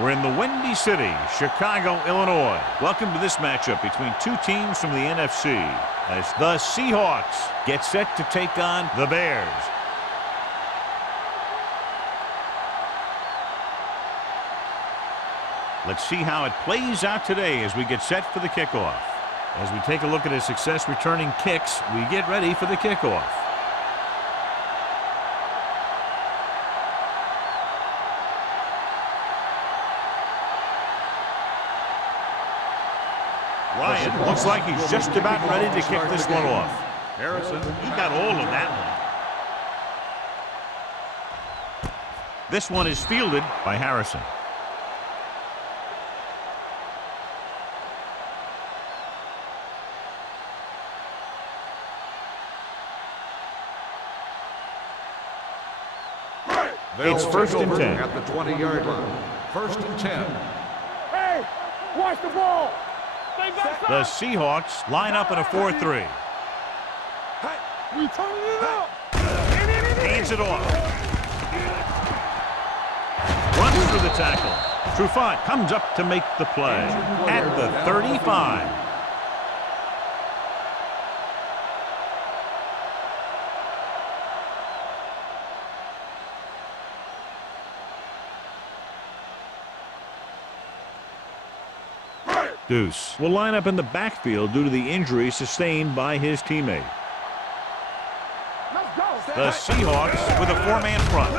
We're in the Windy City, Chicago, Illinois. Welcome to this matchup between two teams from the NFC as the Seahawks get set to take on the Bears. Let's see how it plays out today as we get set for the kickoff. As we take a look at his success returning kicks, we get ready for the kickoff. Ryan looks like he's just about ready to kick this one off. Harrison, he got all of that one. This one is fielded by Harrison. It's first and 10. At the 20-yard line. First and 10. Hey, watch the ball. The Seahawks line up in a 4-3. We turning it up. Hands it off. Runs through the tackle. Trufant comes up to make the play at the 35. Deuce will line up in the backfield due to the injury sustained by his teammate. The Seahawks with a four-man front.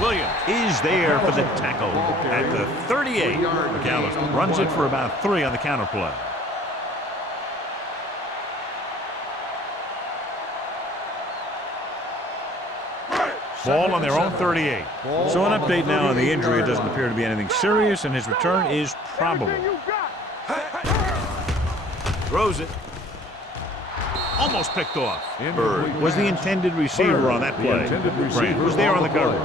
Williams is there for the tackle at the 38. McAllister runs it for about 3 on the counter play. Ball on their own 38. So an update now on the injury. It doesn't appear to be anything serious, and his return is probable. Throws it. Almost picked off. Bird was the intended receiver on that play. Grant was there on the coverage.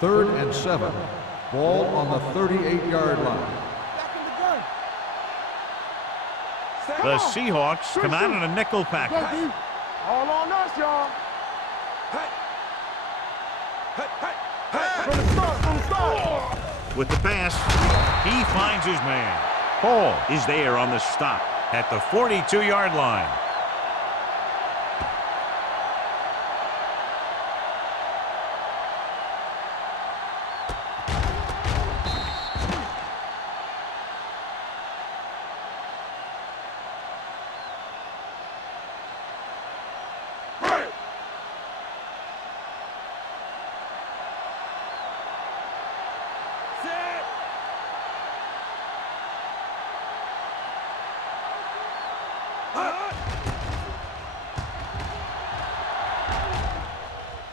Third and 7. Ball on the 38-yard line. The Seahawks come out in a nickel package. All on us, y'all. With the pass, he finds his man. Paul is there on the stop at the 42-yard line.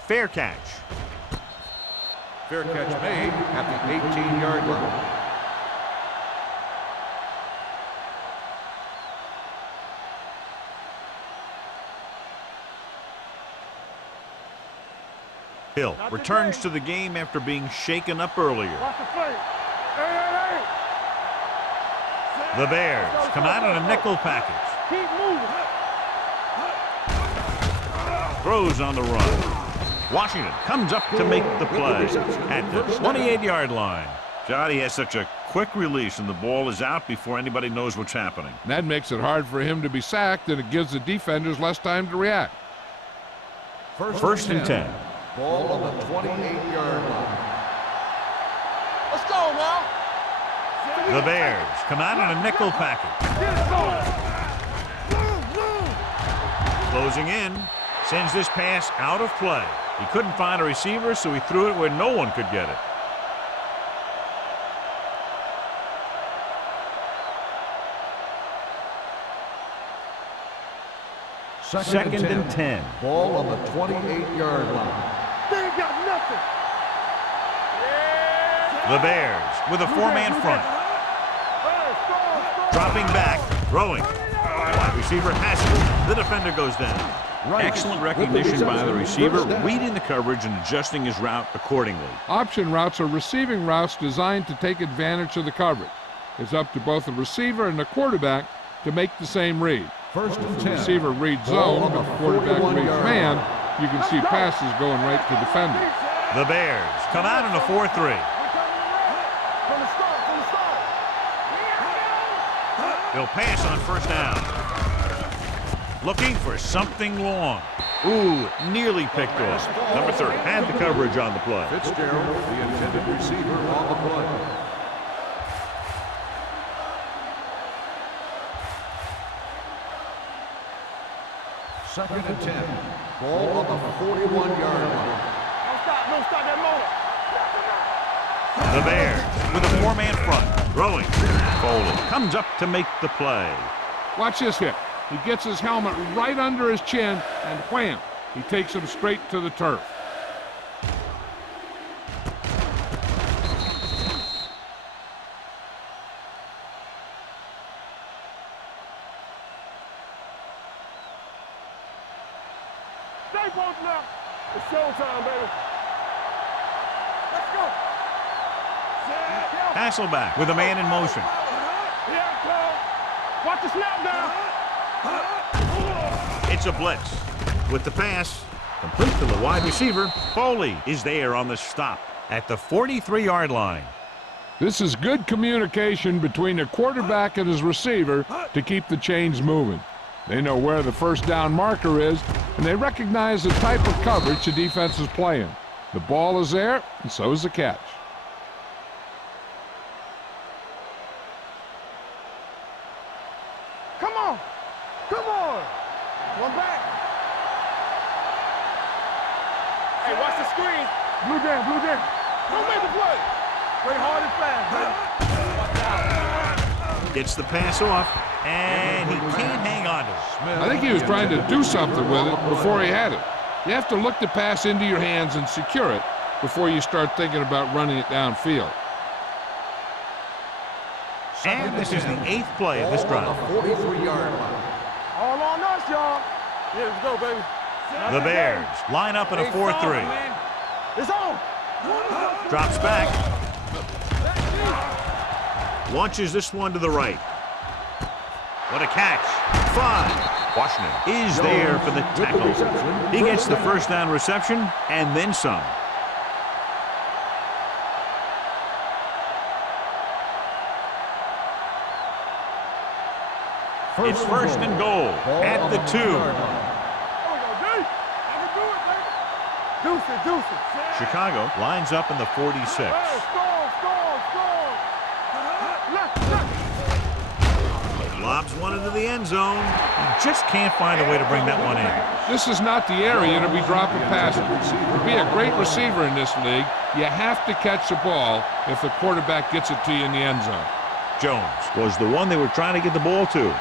Fair catch. Fair catch made at the 18-yard line. Hill returns to the game after being shaken up earlier. The Bears come out in a nickel package. Keep moving. Throws on the run. Washington comes up to make the play at the 28-yard line. John, he has such a quick release, and the ball is out before anybody knows what's happening. That makes it hard for him to be sacked, and it gives the defenders less time to react. First and 10. Ball on the 28-yard line. Let's go now. The Bears come out in a nickel package. Closing in. Sends this pass out of play. He couldn't find a receiver, so he threw it where no one could get it. Second and 10. Ball on the 28-yard line. They ain't got nothing. The Bears with a four-man front. Dropping back, throwing. Wide receiver has it. The defender goes down. Excellent recognition by the receiver, reading the coverage and adjusting his route accordingly. Option routes are receiving routes designed to take advantage of the coverage. It's up to both the receiver and the quarterback to make the same read. First and The 10. receiver reads Ball zone, on but the the quarterback 41 reads yard man. line. You can see passes going right to defenders. The Bears come out in a 4-3. From the start, from the start. They'll pass on first down. Looking for something long. Ooh, nearly picked off. Number 30 had the coverage on the play. Fitzgerald, the intended receiver on the play. Second and 10. Ball on the 41-yard line. Don't stop that motor. The Bears with a four-man front. Throwing. Foley comes up to make the play. Watch this hit. He gets his helmet right under his chin, and wham, he takes him straight to the turf. Stay close now. It's showtime, baby. Let's go. Hasselback with a man in motion. Here it comes. Watch the snap down. It's a blitz. With the pass, complete to the wide receiver. Foley is there on the stop at the 43-yard line. This is good communication between the quarterback and his receiver to keep the chains moving. They know where the first down marker is, and they recognize the type of coverage the defense is playing. The ball is there, and so is the catch. Come on. Come on. One back. Hey, watch the screen. Blue down, blue down. Don't make the play. Play hard and fast. Gets the pass off, and he can't hang on to it. I think he was trying to do something with it before he had it. You have to look the pass into your hands and secure it before you start thinking about running it downfield. And this is the 8th play of this drive. On the 43-yard line. All on us, y'all. Yeah, let's go, baby. The Bears line up in a 4-3. It's on. Drops back. Launches this one to the right. What a catch. 5. Washington is there for the tackle. He gets the first down reception and then some. It's first and goal at the 2. There we go, D. I can do it, baby. Deuce it, deuce it. Chicago lines up in the 46. Hey, score. Left. Lobs one into the end zone. He just can't find a way to bring that one in. This is not the area to be dropping passes. To be a great receiver in this league, you have to catch the ball if the quarterback gets it to you in the end zone. Jones was the one they were trying to get the ball to.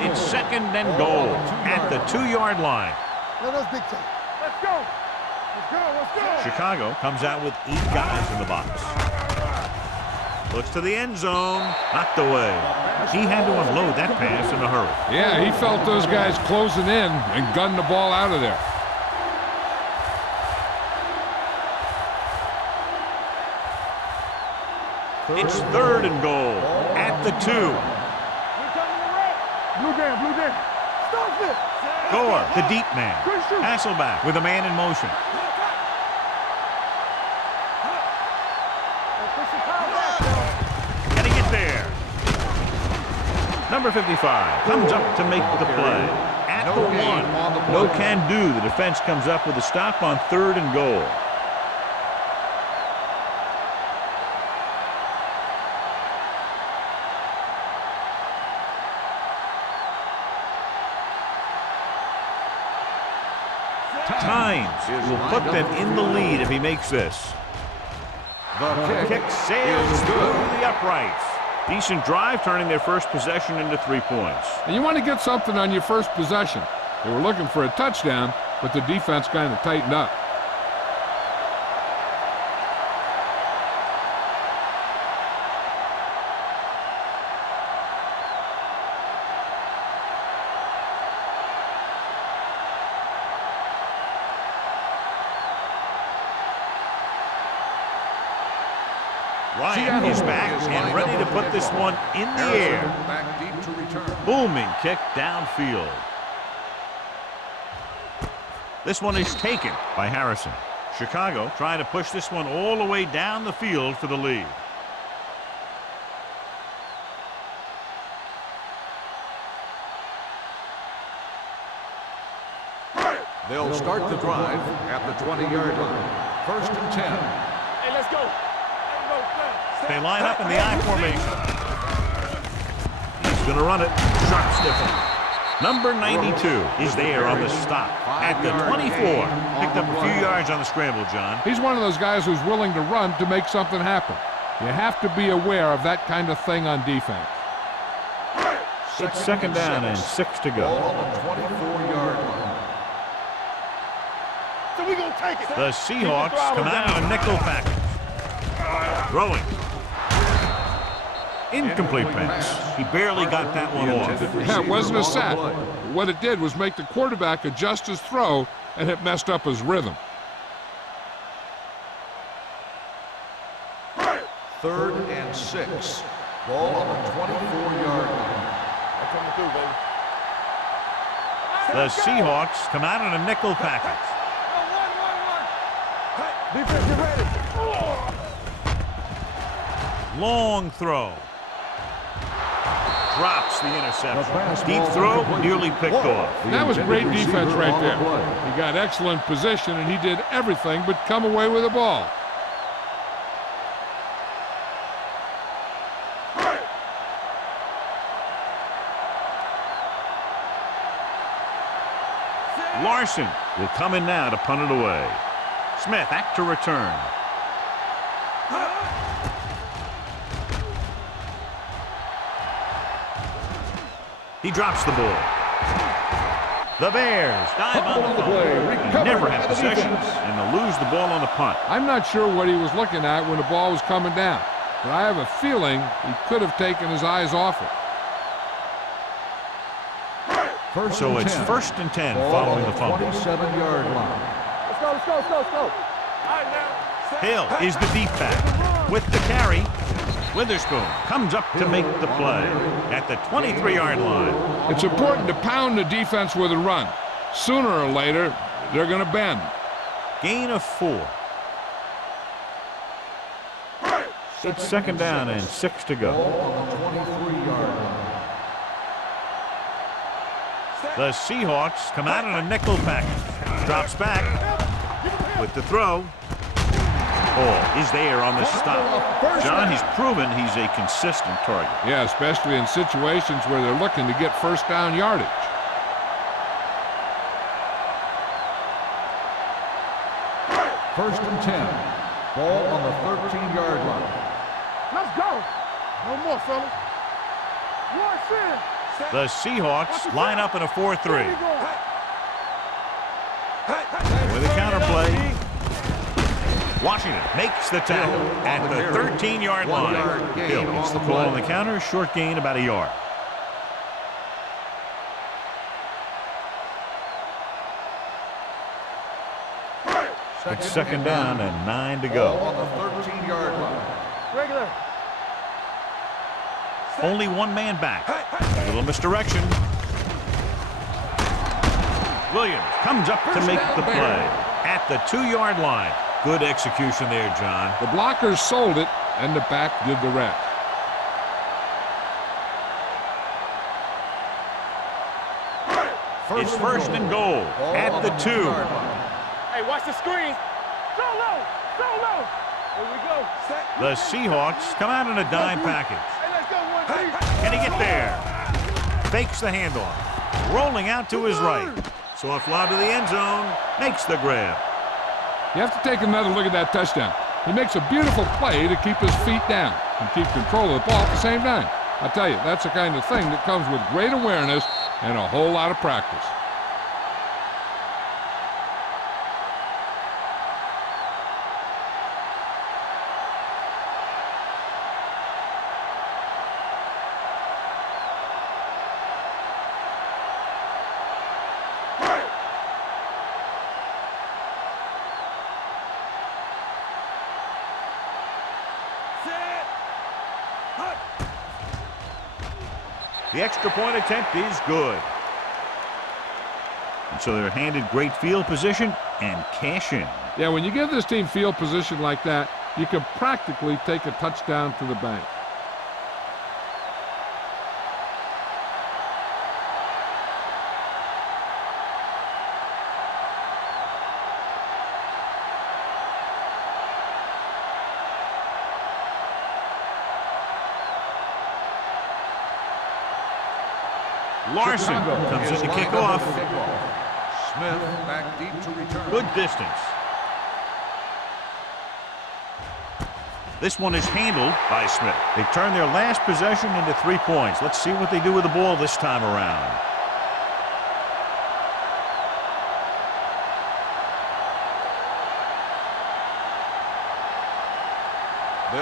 It's second and goal at the 2-yard line. Let us dictate. Let's go. Chicago comes out with 8 guys in the box. Looks to the end zone. Knocked away. He had to unload that pass in a hurry. Yeah, he felt those guys closing in and gunned the ball out of there. It's third and goal at the 2. Blue down. Stop it. Gore, the deep man. Hasselback with a man in motion. Can he get there? Number 55 comes up to make the play. At the 1. No can do. The defense comes up with a stop on third and goal. Times will put them in the lead if he makes this. The Kick sails through the uprights. Decent drive, turning their first possession into 3 points. And you want to get something on your first possession. They were looking for a touchdown, but the defense kind of tightened up. Ryan is back and ready to put this one in the air. Back deep to return. Booming kick downfield. This one is taken by Harrison. Chicago trying to push this one all the way down the field for the lead. They'll start the drive at the 20-yard line. 1st and 10. Hey, let's go. They line up in the I formation. He's going to run it. Sharp stiffen. Number 92 is there on the stop at the 24. Picked up a few yards on the scramble, John. He's one of those guys who's willing to run to make something happen. You have to be aware of that kind of thing on defense. It's 2nd down and 6 to go. Ball on the 24-yard line. So we gonna take it. The Seahawks come out in a nickel package. Throwing. Incomplete pass. He barely got that one off. Yeah, it wasn't a sack. What it did was make the quarterback adjust his throw, and it messed up his rhythm. 3rd and 6. Ball on the 24-yard line. I'm coming through, baby. The Seahawks come out in a nickel package. Defense, get ready. Long throw. Drops the interception. Deep throw, nearly picked off. That was great defense right there. He got excellent position, and he did everything but come away with the ball. Larson will come in now to punt it away. Smith back to return. He drops the ball. The Bears dive on the play. Never have possession, and they'll lose the ball on the punt. I'm not sure what he was looking at when the ball was coming down, but I have a feeling he could have taken his eyes off it. So it's 1st and 10 following the fumble. 27-yard line. Let's go, let's go, let's go, let's go. All right, now. Hill is the deep back. With the carry, Witherspoon comes up to make the play at the 23-yard line. It's important to pound the defense with a run. Sooner or later, they're going to bend. Gain of 4. It's 2nd down and 6 to go. Ball on the 23-yard line. The Seahawks come out in a nickel package. Drops back with the throw. Ball is there on the stop. John, he's proven he's a consistent target. Yeah, especially in situations where they're looking to get 1st down yardage. First and 10. Ball on the 13-yard line. Let's go. No more, fellas. Larson. The Seahawks line up in a 4-3. With a counterplay, Washington makes the tackle at the 13-yard line. Hill gets the call on the counter, short gain about a yard. It's 2nd down and 9 to Ball go. on the 13-yard line. Regular. Only one man back. A little misdirection. Williams comes up to make the play at the 2-yard line. Good execution there, John. The blockers sold it, and the back did the rest. It's 1st and goal at the 2. Hey, watch the screen. So low, so low. Here we go. Set. The Seahawks come out in a dime package. Hey, let's go, 1-3. Can he get there? Fakes the handoff. Rolling out to his right. Soft lob to the end zone. Makes the grab. You have to take another look at that touchdown. He makes a beautiful play to keep his feet down and keep control of the ball at the same time. I tell you, that's the kind of thing that comes with great awareness and a whole lot of practice. The extra point attempt is good. And so they're handed great field position and cash in. Yeah, when you give this team field position like that, you can practically take a touchdown to the bank. Larson comes in to kick off. Smith back deep to return. Good distance. This one is handled by Smith. They turn their last possession into 3 points. Let's see what they do with the ball this time around.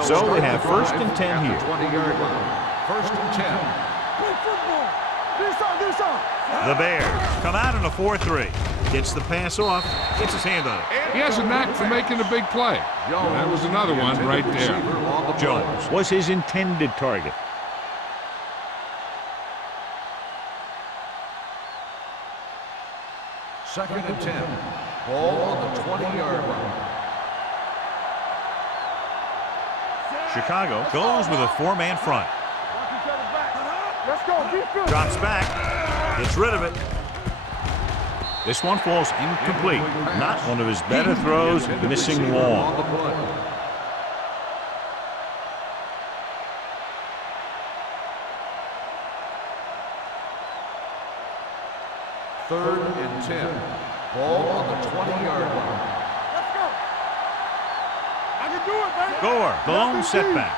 So they have first and 10 here. 20-yard line. First and 10. Play football. Do something. The Bears come out in a 4-3. Gets the pass off, gets his hand on it. He has a knack for making a big play. That was another one right there. Jones was his intended target. Second and 10. Ball on the 20-yard line. Chicago goes with a 4-man front. Watch each other back. Let's go. Defense. Drops back, gets rid of it. This one falls incomplete. Not one of his better throws, missing long. Third and 10. Ball on the 20-yard line. Let's go. I can do it, man. Gore, the lone setback.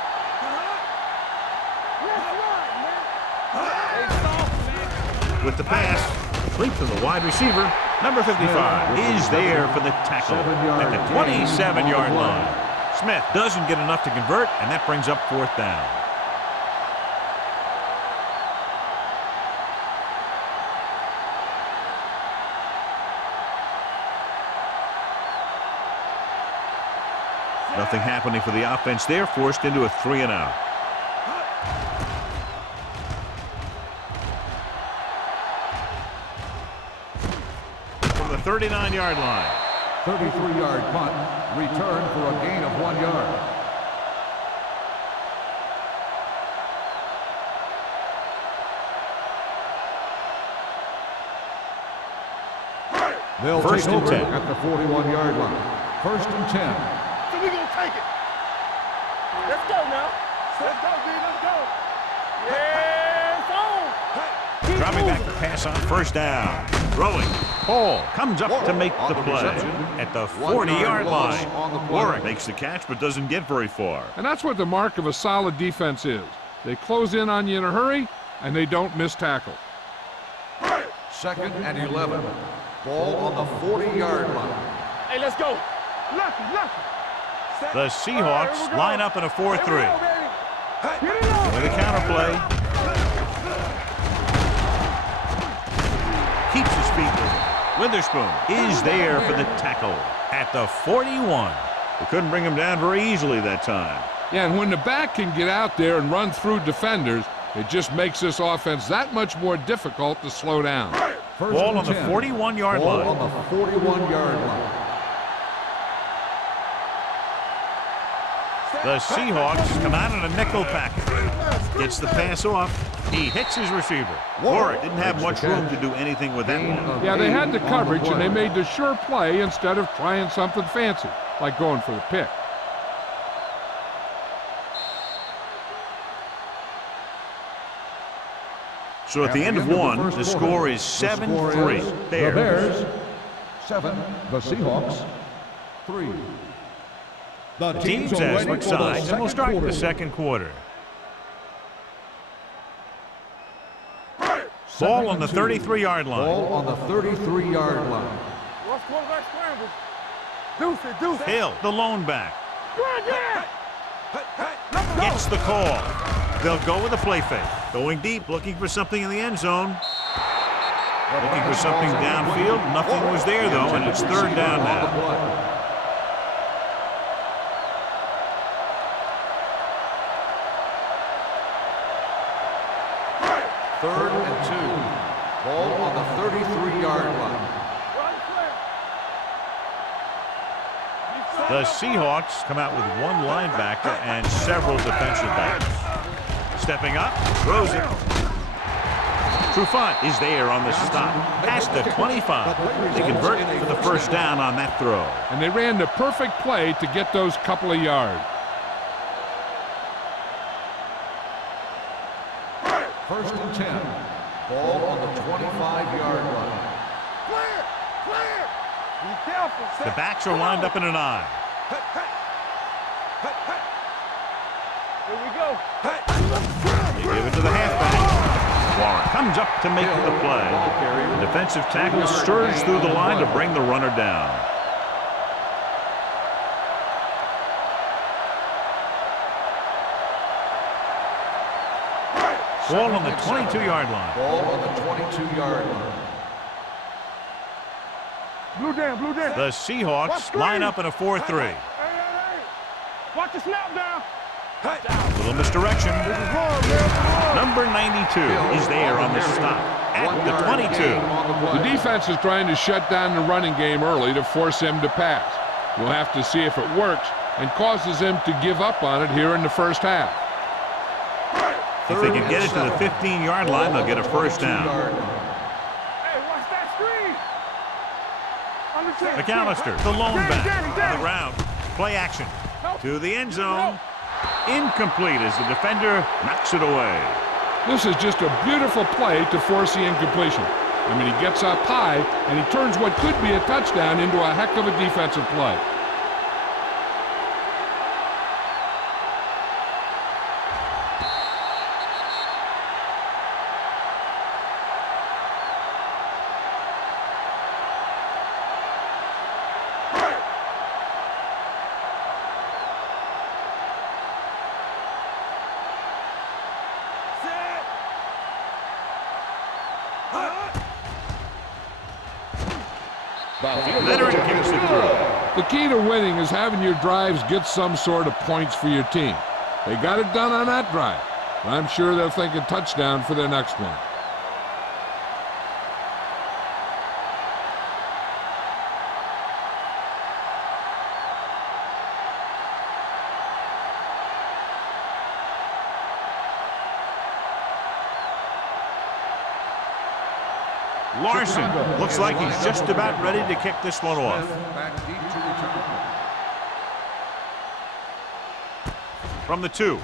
With the pass, complete to the wide receiver. Number 55 is there for the tackle at the 27-yard line. Smith doesn't get enough to convert, and that brings up 4th down. Nothing happening for the offense there, forced into a 3-and-out. From the 39-yard line. 33-yard punt. Return for a gain of 1 yard. They'll First take and over 10. at the 41-yard line. First and 10. So we're going to take it. Let's go now. Let's go, D. Let's go. Yeah, it's on. Keep Dropping back moving. to pass on 1st down. Throwing. Hall comes up to make the play at the 40-yard line. Warwick makes the catch but doesn't get very far. And that's what the mark of a solid defense is. They close in on you in a hurry, and they don't miss tackle. Second and 11. Ball on the 40-yard line. Hey, let's go. Lucky. The Seahawks line up in a 4-3. Get it on. With a counterplay. Keeps his feet moving. Witherspoon is there for the tackle at the 41. They couldn't bring him down very easily that time. Yeah, and when the back can get out there and run through defenders, it just makes this offense that much more difficult to slow down. First Ball and on the 10. 41-yard Ball line. on the 41-yard line. The Seahawks come out in a nickel package. Gets the pass off. He hits his receiver. Warwick didn't have much room to do anything with that one. Yeah, they had the coverage, and they made the sure play instead of trying something fancy, like going for the pick. So at the end of one, the score is 7-3. The Bears. Bears, 7. The Seahawks, 3. The Teams are as ready switch for the sides, and we'll second start quarter. the second quarter. Ball on the 33-yard line. Ball on the 33-yard line. What's quarterback scramble? Deuce it. Hill, the lone back, Yeah. gets the call. They'll go with a play fake. Going deep, looking for something in the end zone. Looking for something downfield. Nothing was there, though, and it's 3rd down now. 3rd and 2. Ball on the 33-yard line. The Seahawks come out with one linebacker and several defensive backs. Stepping up, throws it. Trufant is there on the stop. Past the 25. They convert for the first down on that throw. And they ran the perfect play to get those couple of yards. 1st and 10. Ball on the 25-yard line. Clear! Clear! Be careful. The backs are lined up in an I. Here we go. They give it to the halfback. Warren comes up to make the play. The defensive tackle surged through the line to bring the runner down. Ball on the 22-yard line. Ball on the 22-yard line. Blue down, blue down. The Seahawks line up in a 4-3. Hey. Watch the snap down. Little misdirection. This is wrong, man. Number 92 is there on the stop at the 22. The defense is trying to shut down the running game early to force him to pass. We'll have to see if it works and causes him to give up on it here in the first half. If they can get it to the 15-yard line, they'll get a first down. Hey, watch that screen. McAllister, the lone back, on the route. Play action to the end zone. Incomplete as the defender knocks it away. This is just a beautiful play to force the incompletion. I mean, he gets up high, and he turns what could be a touchdown into a heck of a defensive play. Veteran kicks it through. The key to winning is having your drives get some sort of points for your team. They got it done on that drive. I'm sure they'll think a touchdown for their next one. Larson looks like he's just about ready to kick this one off. Back deep to return. From the 2.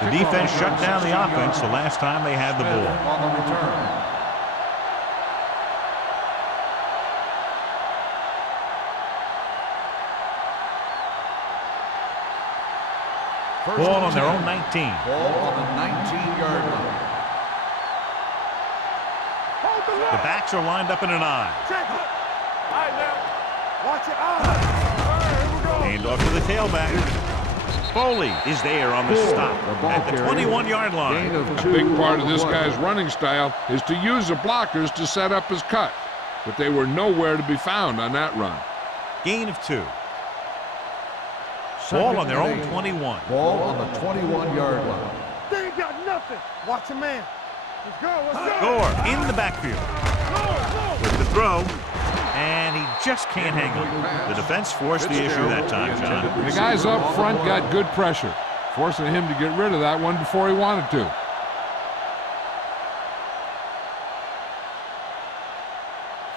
The defense shut down the offense the last time they had the ball. On the return. Ball on their own 19. Ball on the 19-yard line. Hold the The line. backs are lined up in an I. Check it. All right, now. Watch your eyes. All right, here we go. Hand off to the tailback. Foley is there on the stop at the 21-yard line. A big part of this guy's running style is to use the blockers to set up his cut, but they were nowhere to be found on that run. Gain of 2. Ball on their own 21. Ball on the 21-yard line. They ain't got nothing. Watch your man. Let's go. Let's go. Gore in the backfield Go. with the throw, and he just can't hang on. The defense forced the issue that time, John. The guys up front got good pressure, forcing him to get rid of that one before he wanted to.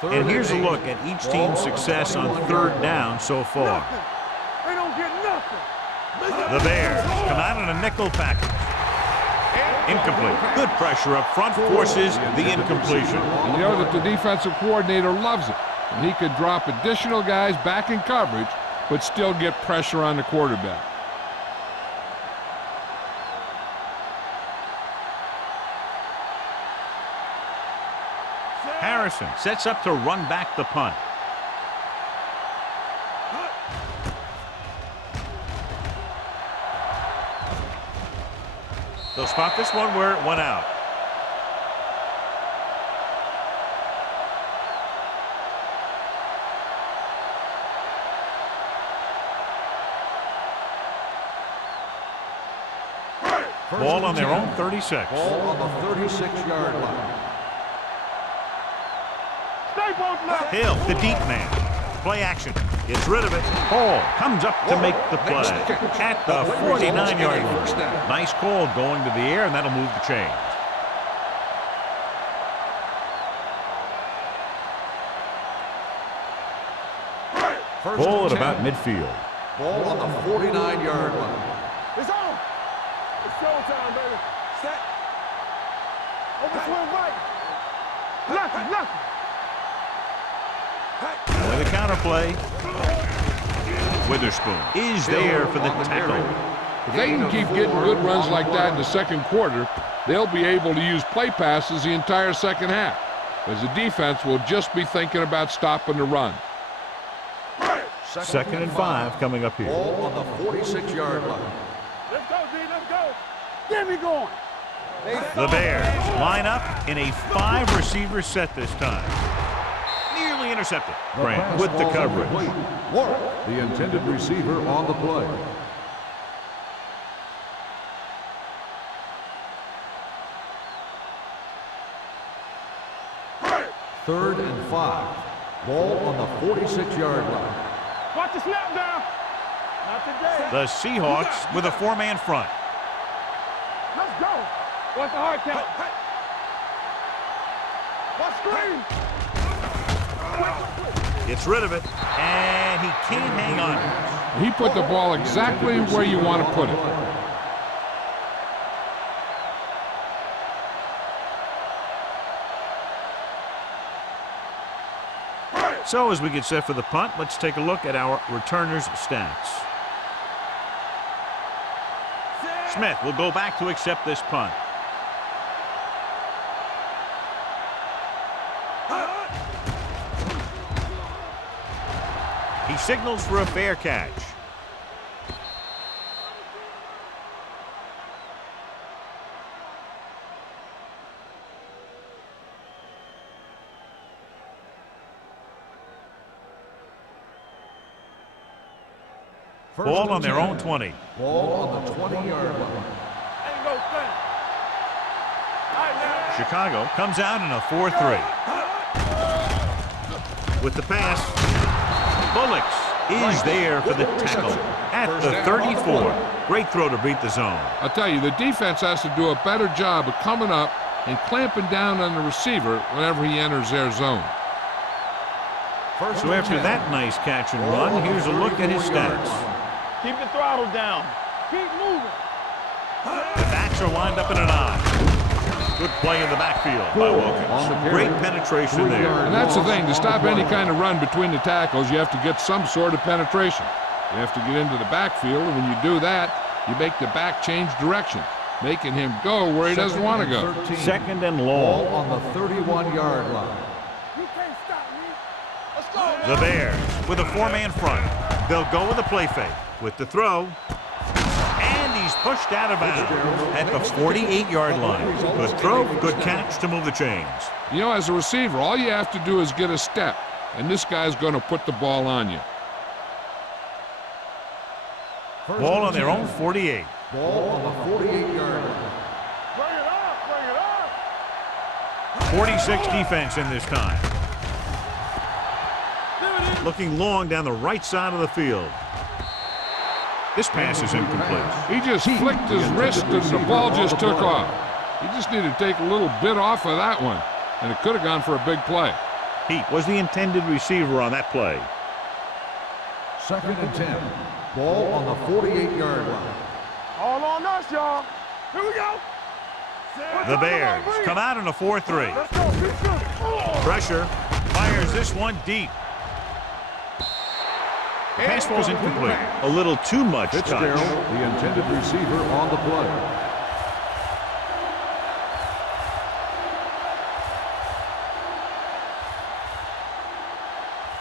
And here's a look at each team's success on 3rd down so far. Nothing. They don't get nothing. The Bears come out in a nickel package. Incomplete. Good pressure up front forces the incompletion. And you know that the defensive coordinator loves it. And he could drop additional guys back in coverage, but still get pressure on the quarterback. Harrison sets up to run back the punt. They'll spot this one where it went out. Ball on their own 36. Ball on the 36-yard line. Stay both left. Hill, the deep man. Play action. Gets rid of it. Hall comes up to make the play at the 49-yard line. Nice call going to the air, and that'll move the chains. Ball at about midfield. Ball on the 49-yard line. It's on. It's showtime, baby. Set. Open swing right. Lefty. With a counter play. Witherspoon is there for the tackle. If they can keep getting good runs like that in the second quarter, they'll be able to use play passes the entire second half, as the defense will just be thinking about stopping the run. Second and 5 coming up here. Ball on the 46-yard line. Let's go, D. Let's go. Get me going. The Bears line up in a 5-receiver set this time. Nearly intercepted. Grant with the coverage. Warren, the intended receiver on the play. Third and 5. Ball on the 46-yard line. Watch the snap down. Not today. The Seahawks with a 4-man front. Let's go. Watch the hard count. Watch screen. Gets rid of it, and he can't hang on. He put the ball exactly where you want to put it. So as we get set for the punt, let's take a look at our returners' stats. Smith will go back to accept this punt. He signals for a fair catch. Ball on their own 20. Ball on the 20-yard line. Ain't no thing. Chicago comes out in a 4-3. With the pass, Bullocks is there for the tackle at the 34. Great throw to beat the zone. I'll tell you, the defense has to do a better job of coming up and clamping down on the receiver whenever he enters their zone. So after that nice catch and run, here's a look at his stats. Keep the throttle down. Keep moving. The backs are lined up in an I. Good play in the backfield by Wilkins. Great penetration there. And that's the thing. To stop any kind of run between the tackles, you have to get some sort of penetration. You have to get into the backfield, and when you do that, you make the back change direction, making him go where he doesn't want to go. Second and Ball long. on the 31-yard line. You can't stop me. Let's go. The Bears with a 4-man front. They'll go with a play fake. With the throw. And he's pushed out of bounds at the 48-yard line. Good throw, good catch to move the chains. You know, as a receiver, all you have to do is get a step, and this guy's going to put the ball on you. Ball on their own 48. Ball on the 48-yard line. Bring it up. Bring it up. 46 defense in this time. Looking long down the right side of the field. This pass is incomplete. He just flicked his wrist, and the ball just took off. He just needed to take a little bit off of that one, and it could have gone for a big play. He was the intended receiver on that play. Second and 10. Ball on the 48-yard line. All on us, y'all. Here we go. The Bears come out in a 4-3. Let's go. Keep shooting. Pressure. Fires this one deep. Pass falls incomplete. A little too much touch. Fitzgerald, the intended receiver on the play.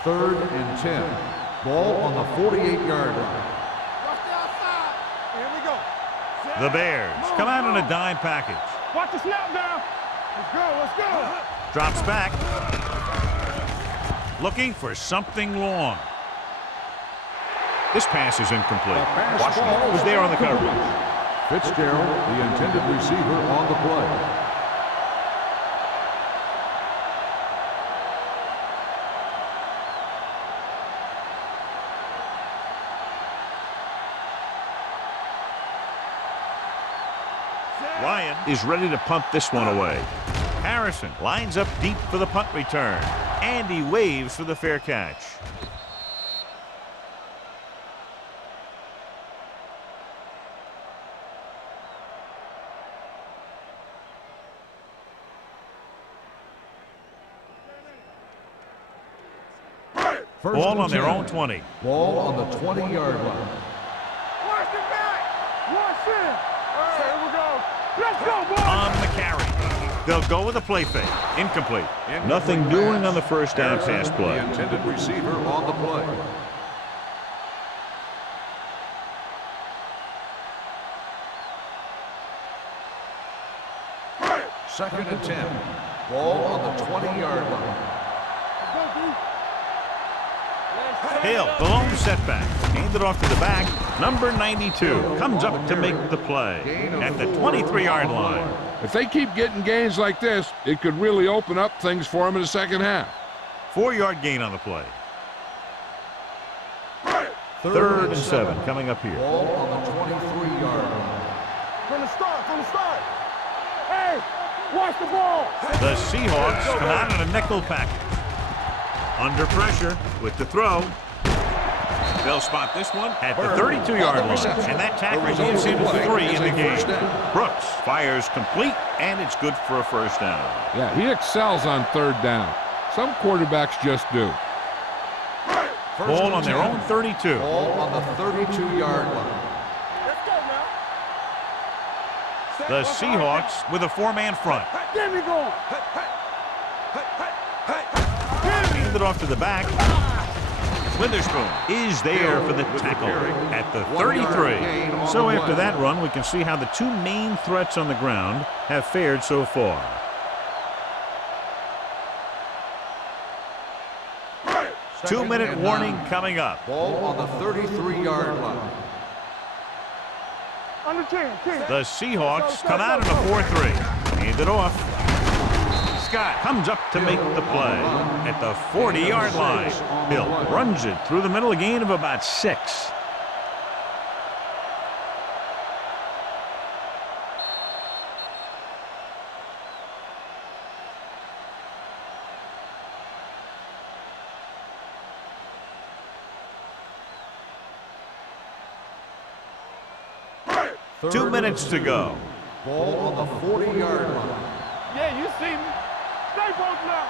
Third and 10. Ball on the 48-yard line. Rush the outside. Here we go. The Bears come out in a dime package. Watch the snap down. Let's go. Let's go. Drops back. Looking for something long. This pass is incomplete. Washington was there on the coverage. Fitzgerald, the intended receiver, on the play. Ryan is ready to punt this one away. Harrison lines up deep for the punt return. And he waves for the fair catch. Ball on their own 20. Ball on the 20-yard line. Watch it back. Watch it. All right, here we go. Let's go, boys. On the carry. They'll go with a play fake. Incomplete. Nothing doing on the first down pass play. The intended receiver on the play. Second and 10. Ball on the 20-yard line. Hill, the lone setback. Handed off to the back. Number 92 comes up to make the play at the 23-yard line. If they keep getting gains like this, it could really open up things for them in the second half. 4-yard gain on the play. Third and 7 coming up here. Ball on the 23-yard line. From the start. Hey, watch the ball. The Seahawks come out in a nickel package. Under pressure with the throw. They'll spot this one at the 32-yard line. And that tackle gives him 3 in the game. Brooks fires complete, and it's good for a first down. Yeah, he excels on third down. Some quarterbacks just do. Ball on their own 32. Ball on the 32-yard line. Let's go now. The Seahawks with a 4-man front. Get me going. Handed off to the back. Witherspoon is there for the tackle at the 33. So after that run, we can see how the two main threats on the ground have fared so far. Two-minute warning coming up. Ball on the 33-yard line. On the 10. The Seahawks come out in a 4-3. Hand it off. Scott comes up to make the play at the 40-yard line. Hill runs it through the middle, a gain of about 6. Third 2 minutes to go. Ball on the 40-yard line. Yeah, you see me. Stay both now.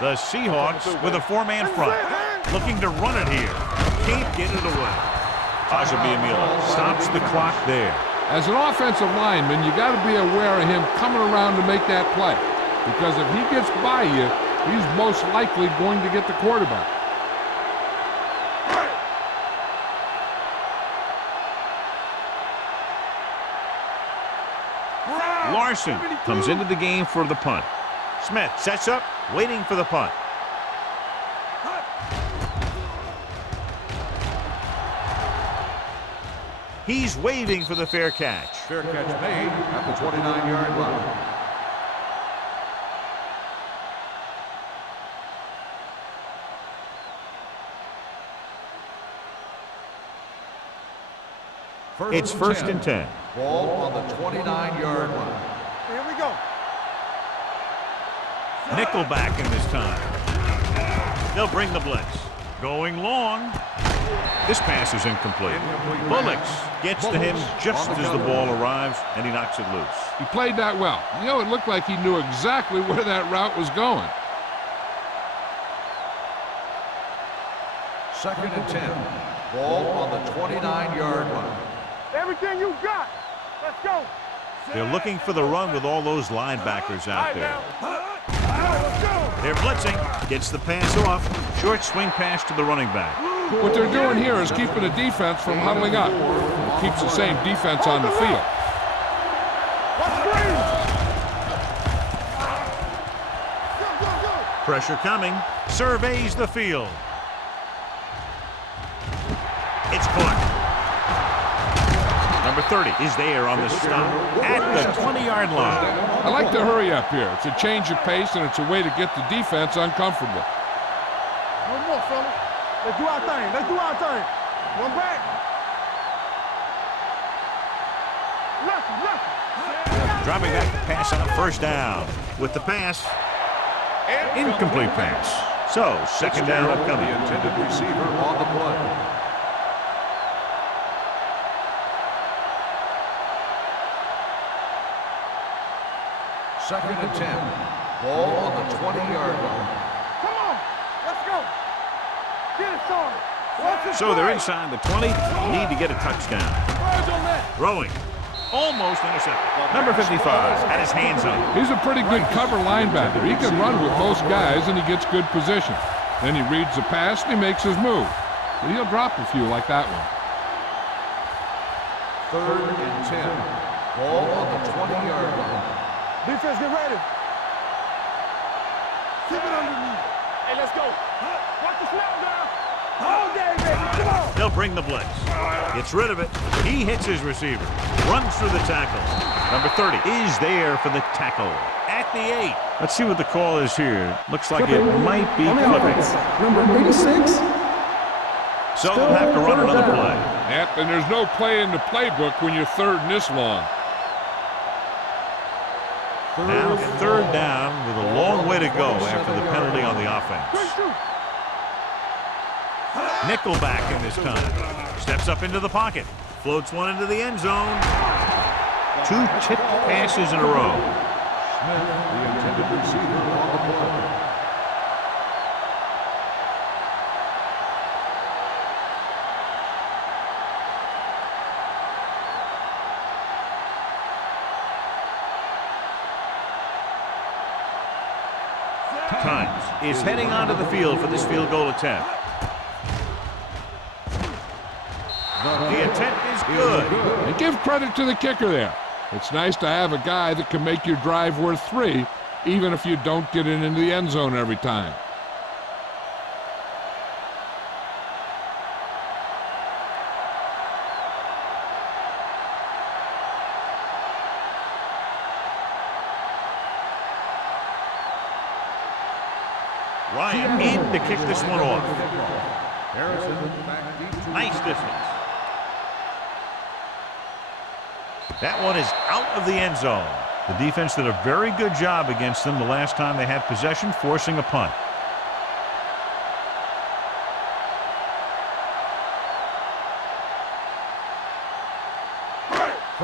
The Seahawks with a 4-man front, looking to run it here. Can't get it away. Tajabiamila stops the clock there. As an offensive lineman, you got to be aware of him coming around to make that play. Because if he gets by you, he's most likely going to get the quarterback. Larson comes into the game for the punt. Smith sets up, waiting for the punt. He's waiting for the fair catch. Fair catch made at the 29-yard line. It's first and 10. Ball on the 29-yard line. Here we go. Nickelback in this time. They'll bring the blitz. Going long. This pass is incomplete. Bullocks gets to him just as the ball arrives, and he knocks it loose. He played that well. You know, it looked like he knew exactly where that route was going. Second and 10. Ball on the 29-yard line. Everything you got. Let's go. They're looking for the run with all those linebackers out there. Let's go. They're blitzing. Gets the pass off. Short swing pass to the running back. What they're doing here is keeping the defense from huddling up. It keeps the same defense on the field. Pressure coming. Surveys the field. It's caught. Number 30 is there on the stop at the 20-yard line. I like to hurry up here. It's a change of pace, and it's a way to get the defense uncomfortable. One more, fellas. Let's do our thing. Let's do our thing. One back. Left. Dropping back to pass on a first down. With the pass, incomplete pass. So, second down upcoming. The intended receiver on the play. Second and 10. Ball on the 20-yard line. Come on. Let's go. Get it started. So they're inside the 20. Need to get a touchdown. Birds on that. Throwing. Almost intercepted. Number 55 had his hands on it. He's a pretty good cover linebacker. He can run with most guys, and he gets good position. Then he reads the pass, and he makes his move. But he'll drop a few like that one. Third and 10. Ball on the 20-yard line. Defense, get ready. Keep it underneath. Hey, let's go. Watch the snap down. All day, baby. Come on. They'll bring the blitz. Gets rid of it. He hits his receiver. Runs through the tackle. Number 30 is there for the tackle. At the 8. Let's see what the call is here. Looks like it might be clipping. Number 86. So they'll have to run another play. Yep, and there's no play in the playbook when you're third and this long. Now third down with a long way to go after the penalty on the offense. Nickelback in this time. Steps up into the pocket. Floats one into the end zone. 2 tipped passes in a row. Smith, the intended receiver on the play. Times is heading onto the field for this field goal attempt. The intent is good. And give credit to the kicker there. It's nice to have a guy that can make your drive worth 3, even if you don't get it into the end zone every time. Ryan in to kick this one off. Harrison back deep to Nice distance. That one is out of the end zone. The defense did a very good job against them the last time they had possession, forcing a punt.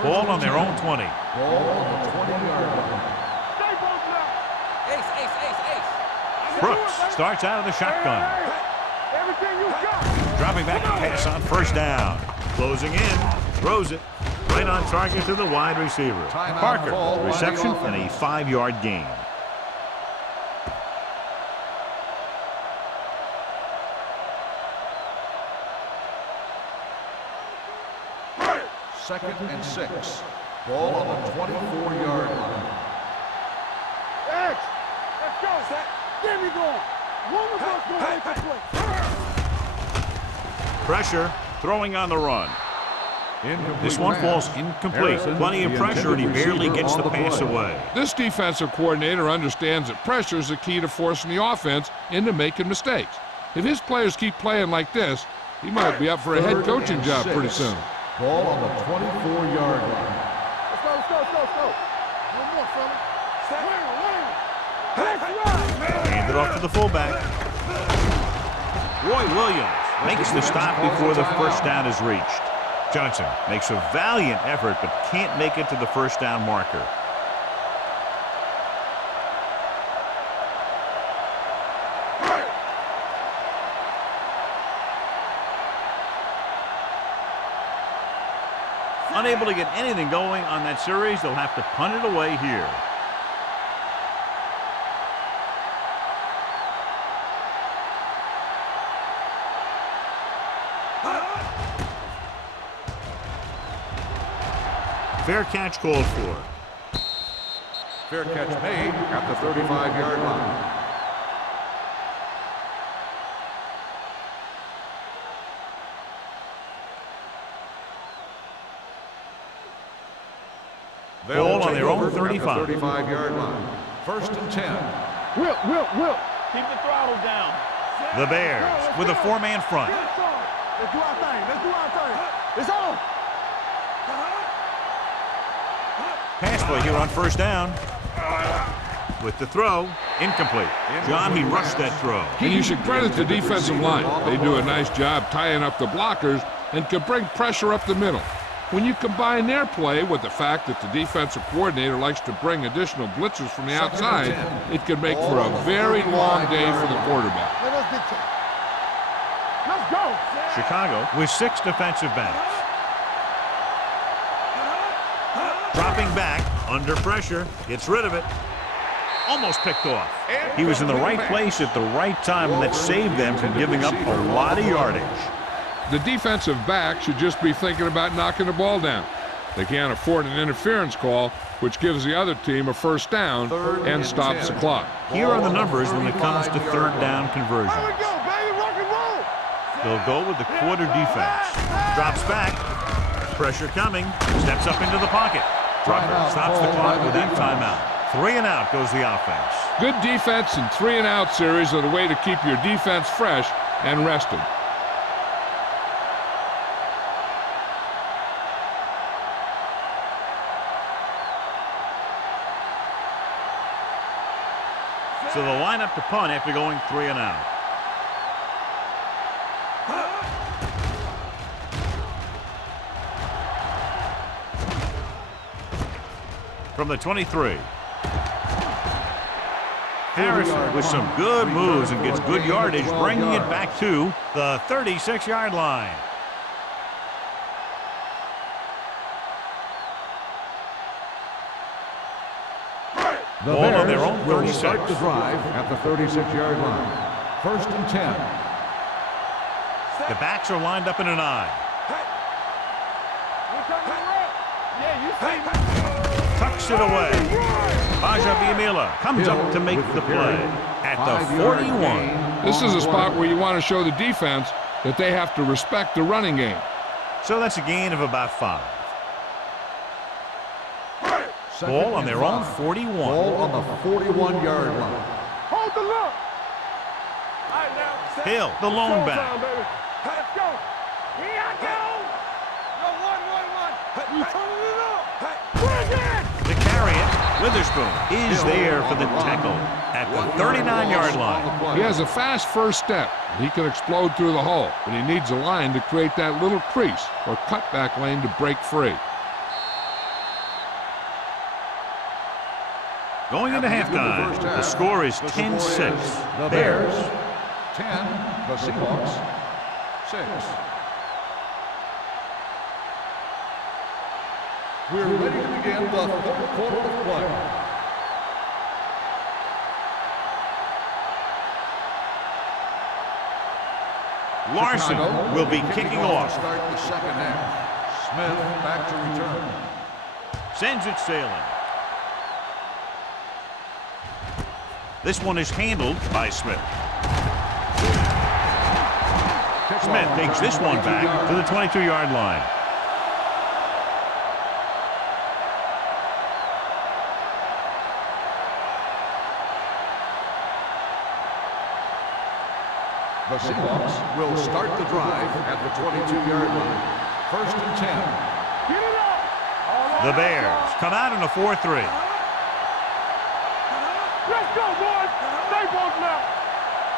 Ball on their own 20. ball on the 20-yard line. Stay both now. Ace. Brooks starts out of the shotgun. Everything you got. Dropping back to pass on first down. Closing in. Throws it. Right on target to the wide receiver. Timeout Parker, call by the reception and a offense. 5-yard gain. Second and 6. Ball on the 24-yard line. X. Let's go. Set. Get me going. One of us going to make the play. Pressure. Throwing on the run. Incomplete This one pass. falls incomplete. Harrison, Plenty of the pressure, and he intended barely receiver gets on the pass play. away. This defensive coordinator understands that pressure is the key to forcing the offense into making mistakes. If his players keep playing like this, he might be up for a head Third coaching and job 6. pretty soon. Ball on the 24-yard line. Let's go, let's go, let's go, let's go. One more, fella. Let's run. Hand it off to the fullback. Roy Williams makes the stop before the first down is reached. Johnson makes a valiant effort but can't make it to the first down marker. Unable to get anything going on that series, they'll have to punt it away here. Fair catch called for. Fair catch made at the 35-yard line. Ball on their own over at the 35. 35-yard line. First and 10. Will. Keep the throttle down. The Bears with a four-man front. Let's do our thing. It's on. Pass play here on first down. With the throw, incomplete. John, he rushed that throw. And you should credit the defensive line. They do a nice job tying up the blockers and can bring pressure up the middle. When you combine their play with the fact that the defensive coordinator likes to bring additional blitzers from the outside, it can make for a very long day for the quarterback. Let's go. Chicago with 6 defensive backs. Dropping back, under pressure, gets rid of it. Almost picked off. He was in the right place at the right time, and that saved them from giving up a lot of yardage. The defensive back should just be thinking about knocking the ball down. They can't afford an interference call, which gives the other team a first down and stops the clock. Here are the numbers when it comes to third down conversions. There we go, baby. Rock and roll. They'll go with the quarter defense. Drops back. Pressure coming. Steps up into the pocket. Drucker stops the clock with that timeout. 3 and out goes the offense. Good defense and 3 and out series are the way to keep your defense fresh and rested. So they'll line up to punt after going 3 and out. From the 23. Harrison with some good moves and gets good yardage, bringing it back to the 36-yard line. The Ball on their Bears own will 36. start the drive at the 36-yard line. First and 10. The backs are lined up in an eye. Yeah, you see me. Tucks it away. Baja Villamila comes up to make the play at the 41. This is a spot where you want to show the defense that they have to respect the running game. So that's a gain of about 5. Ball on their own 41. Ball on the 41-yard line. Hold the look. All right, now. Hill, the lone back. Baby. Let's go. Here I go. Go, 1. You turning it up. Bring it. To carry it, Witherspoon is there for the tackle at the 39-yard line. He has a fast first step. He can explode through the hole, but he needs a line to create that little crease or cutback lane to break free. Going into halftime, the score is 10-6. The Bears 10, the Seahawks 6. We're ready to begin the third quarter of play. Larson will be kicking off. Start the second half. Smith back to return. Sends it sailing. This one is handled by Smith. Smith takes this one back to the 22-yard line. The Seahawks will start the drive at the 22-yard line. First and 10. Get it up. The Bears come out in a 4-3. Let's go, boys. Stay both now.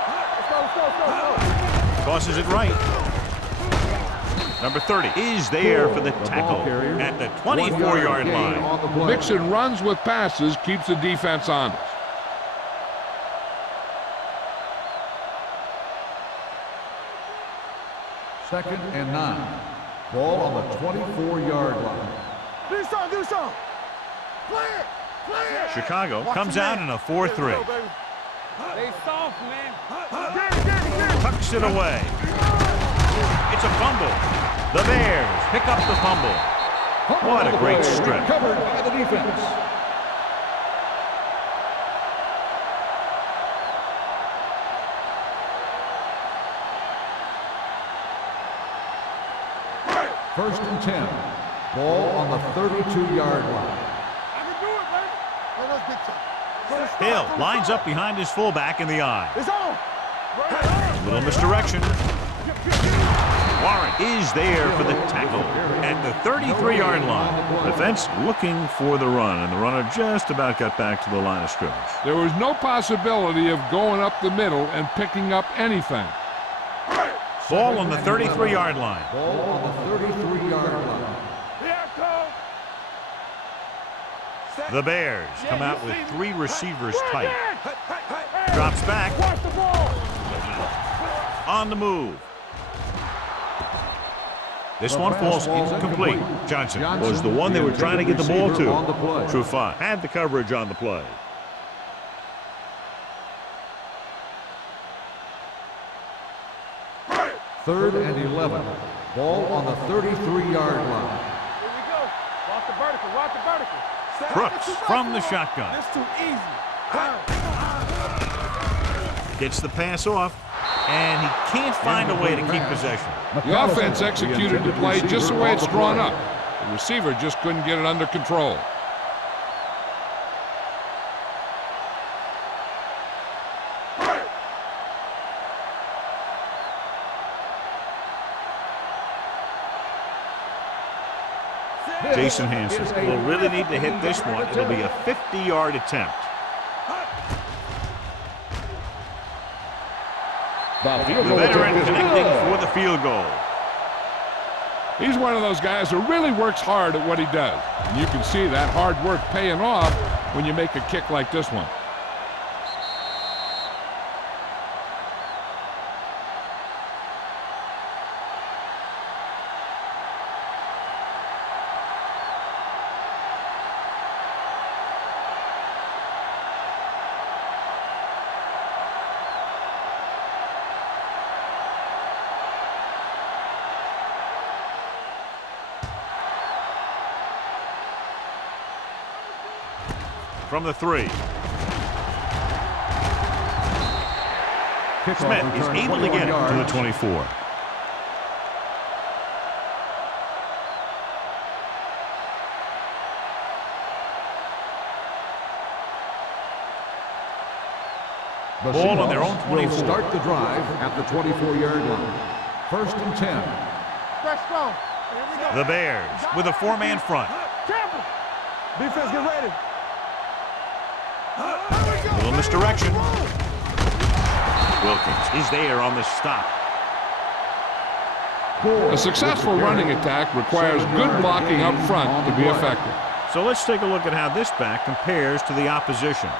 Let's go. Tosses it right. Number 30 is there for the tackle at the 24-yard line. Mixing runs with passes keeps the defense honest. Second and 9. Ball on the 24-yard line. Do something. Play it. Chicago comes out in a 4-3. They soft, man. Tucks it away. It's a fumble. The Bears pick up the fumble. What a great strip. Covered by the defense. First and 10. Ball on the 32-yard line. Hill lines up behind his fullback in the eye. It's on. Little misdirection. Warren is there for the tackle at the 33-yard line. Defense looking for the run, and the runner just about got back to the line of scrimmage. There was no possibility of going up the middle and picking up anything. Ball on the 33-yard line. Ball on the 33-yard line. The Bears come out with 3 receivers tight. Drops back. Watch the ball. On the move. This one falls incomplete. Johnson was the one they were trying to get the ball to. Trufant had the coverage on the play. Third and 11. Ball on the 33-yard line. Here we go. Watch the vertical. Watch the vertical. Brooks from the shotgun. This too easy. Gets the pass off, and he can't find a way to keep possession. The offense executed the play just the way it's drawn up. The receiver just couldn't get it under control. Jason Hansen will really need to hit this one. It'll be a 50-yard attempt. The veteran connecting for the field goal. He's one of those guys who really works hard at what he does. And you can see that hard work paying off when you make a kick like this one. From the 3. Smith is able to get it to the 24. Ball on their own 24. Will start the drive at the 24-yard line. First and 10. Stretch strong. Here we go. The Bears with a 4-man front. Campbell. Defense, get ready. Little misdirection. Wilkins is there on the stop. A successful running attack requires good blocking up front to be effective. So let's take a look at how this back compares to the opposition.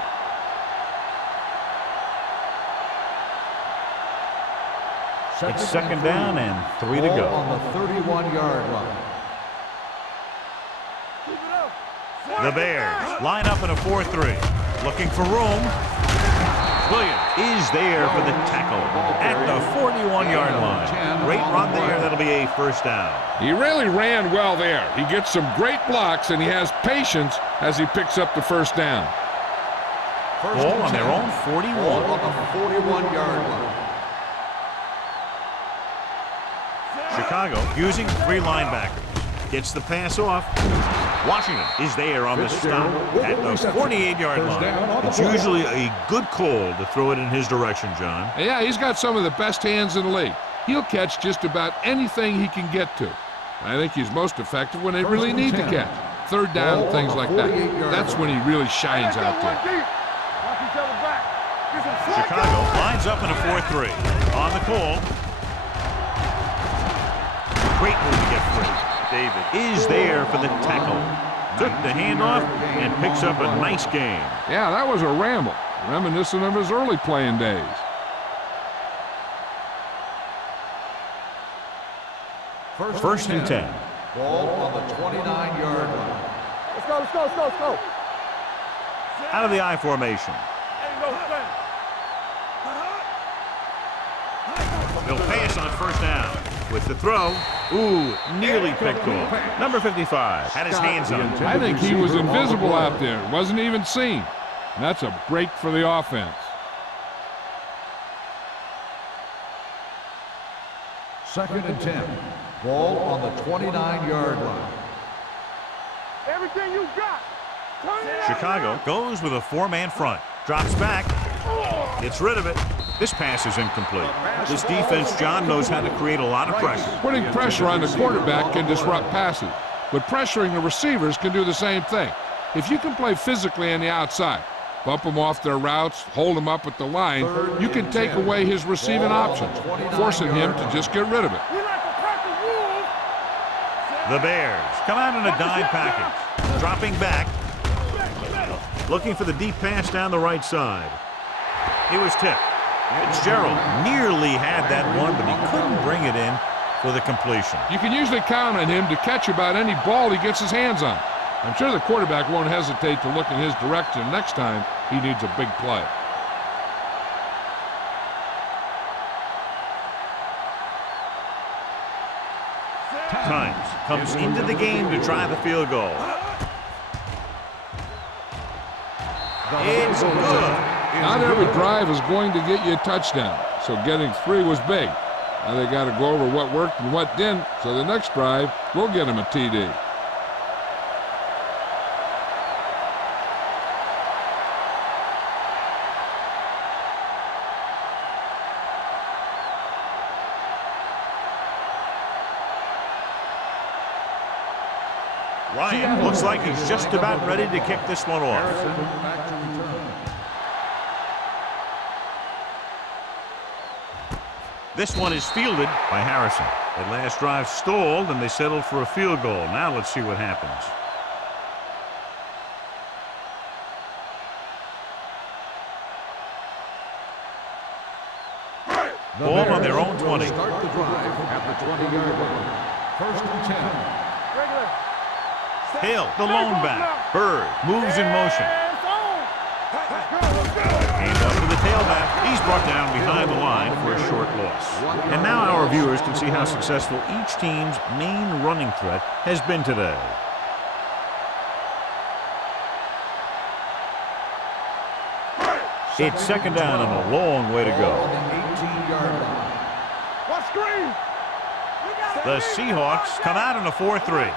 It's second down and 3 to go. On the 31-yard line. The Bears line up in a 4-3. Looking for room. Williams is there for the tackle at the 41-yard line. Great run there. That'll be a first down. He really ran well there. He gets some great blocks, and he has patience as he picks up the first down. Ball on their own 41. Ball on the 41-yard line. Chicago using 3 linebackers. Gets the pass off. Washington is there on the stop at the 48-yard line. It's usually a good call to throw it in his direction, John. Yeah, he's got some of the best hands in the league. He'll catch just about anything he can get to. I think he's most effective when they really need to catch. Third down, things like that. That's when he really shines out there. Watch each other back. Chicago lines up in a 4-3. On the call. Great move to get free. David is there for the tackle. Took the handoff and picks up a nice gain. Yeah, that was a ramble, reminiscent of his early playing days. First and 10. Ball on the 29-yard line. Let's go, let's go, let's go, let's go. Out of the I formation. Ain't no thing. He'll pass on first down. With the throw, ooh, nearly picked off. Number 55 had his hands on it. I think he was invisible out there. Wasn't even seen. And that's a break for the offense. Second and 10. Ball on the 29-yard line. Everything you got. Chicago goes with a four-man front. Drops back. Gets rid of it. This pass is incomplete. This defense, John, knows how to create a lot of pressure. Putting pressure on the quarterback can disrupt passes, but pressuring the receivers can do the same thing. If you can play physically on the outside, bump them off their routes, hold them up at the line, you can take away his receiving options, forcing him to just get rid of it. The Bears come out in a dime package. Dropping back. Looking for the deep pass down the right side. He was tipped. Fitzgerald nearly had that one, but he couldn't bring it in for the completion. You can usually count on him to catch about any ball he gets his hands on. I'm sure the quarterback won't hesitate to look in his direction next time he needs a big play. Times comes into the game to try the field goal. It's good. Not every drive is going to get you a touchdown, so getting 3 was big. Now they got to go over what worked and what didn't, so the next drive will get him a TD. Ryan looks like he's just about ready to kick this one off. This one is fielded by Harrison. That last drive stalled, and they settled for a field goal. Now let's see what happens. Ball on their own 20. Start the drive at the 20-yard line. 1st and 10. Hill, the lone back. Bird moves in motion. Hands off to the tailback. He's brought down behind the line for a short loss. And now our viewers can see how successful each team's main running threat has been today. It's 2nd down and a long way to go. The Seahawks come out in a 4-3.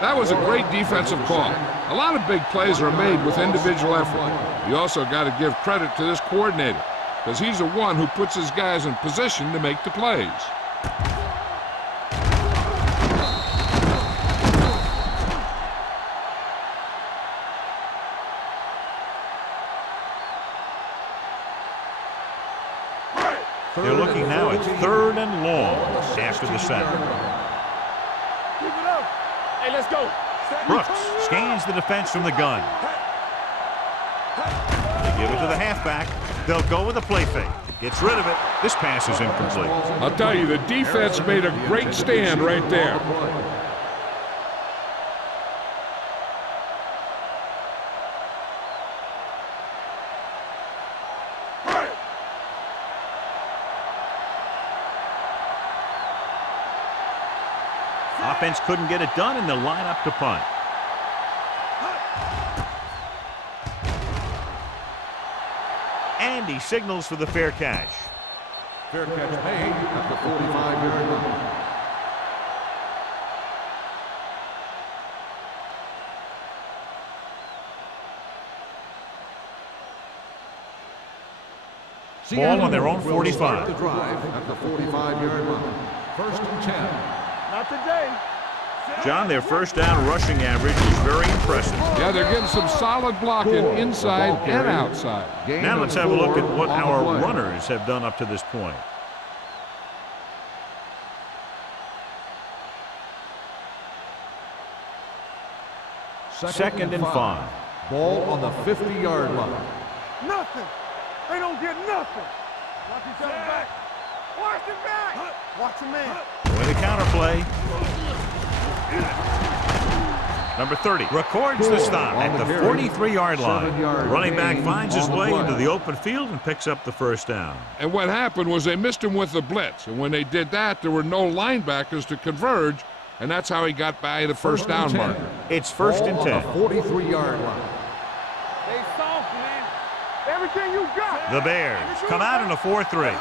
That was a great defensive call. A lot of big plays are made with individual effort. You also got to give credit to this coordinator, because he's the one who puts his guys in position to make the plays. They're looking now at 3rd and long after the sack. Hey, let's go. Brooks scans the defense from the gun. They give it to the halfback. They'll go with a play fake. Gets rid of it. This pass is incomplete. I'll tell you, the defense made a great stand right there. Offense couldn't get it done, and they'll line up to punt. And he signals for the fair catch. Fair catch made at the 45-yard line. Ball on their own 45. Start the drive at the 45-yard line. 1st and 10. Not today. John, their 1st down rushing average is very impressive. Yeah, they're getting some solid blocking inside and outside. Now let's have a look at what our runners have done up to this point. Second and 5. Ball on the 50-yard line. Nothing. They don't get nothing. Watch each other back. Watch him back. Watch him man. With a counterplay. Number 30 records the stop at the 43-yard line. Running back finds his way into the open field and picks up the 1st down. And what happened was they missed him with the blitz. And when they did that, there were no linebackers to converge. And that's how he got by the 1st down marker. It's 1st and 10. 43-yard line. They soft, man. Everything you got. The Bears come out in a 4-3.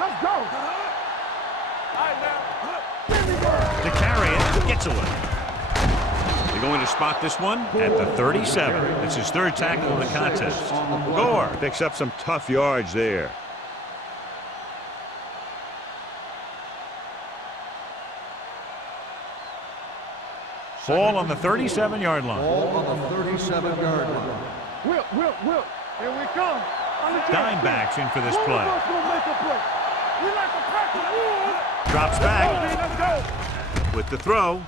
Let's go. All right, now. To carry it, gets away. They're going to spot this one at the 37. It's his third tackle of the contest. Gore picks up some tough yards there. Ball on the 37-yard line. Ball on the 37-yard line. Whip. Here we come. Dime backs in for this One play. of us will make a play. We like to pack the wood. Drops back. Let's go. With the throw,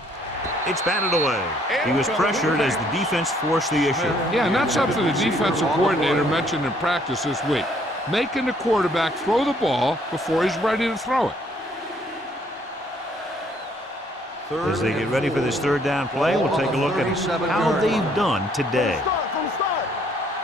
it's batted away. He was pressured as the defense forced the issue. Yeah, and that's something the defensive coordinator mentioned in practice this week. Making the quarterback throw the ball before he's ready to throw it. As they get ready for this third down play, we'll take a look at how they've done today. From the start.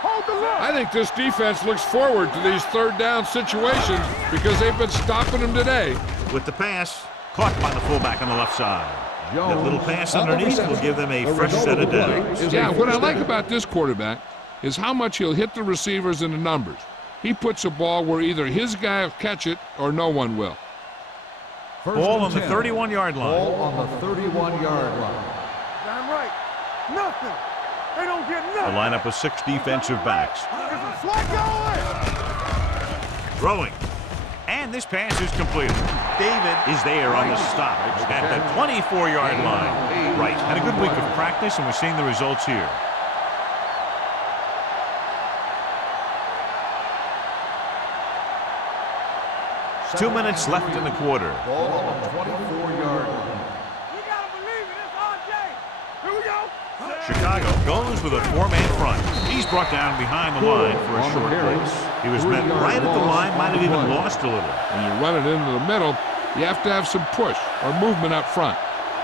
Hold the line. I think this defense looks forward to these third down situations because they've been stopping them today. With the pass, caught by the fullback on the left side. That little pass underneath will give them a fresh set of downs. Yeah, what I like about this quarterback is how much he'll hit the receivers in the numbers. He puts a ball where either his guy will catch it or no one will. Ball on the 31-yard line. Ball on the 31-yard line. Damn right. Nothing. They don't get The nothing. lineup of 6 defensive backs. Flag going. Throwing. And this pass is completed. David is there on the stop at the 24-yard line. Right. Had a good week of practice, and we're seeing the results here. Two minutes left in the quarter. Ball on the 24-yard line. You gotta believe it. It's RJ. Here we go. Chicago goes with a 4-man front. He's brought down behind the line for a short pace. He was met right at the line, might have even lost a little. When you run it into the middle, you have to have some push or movement up front.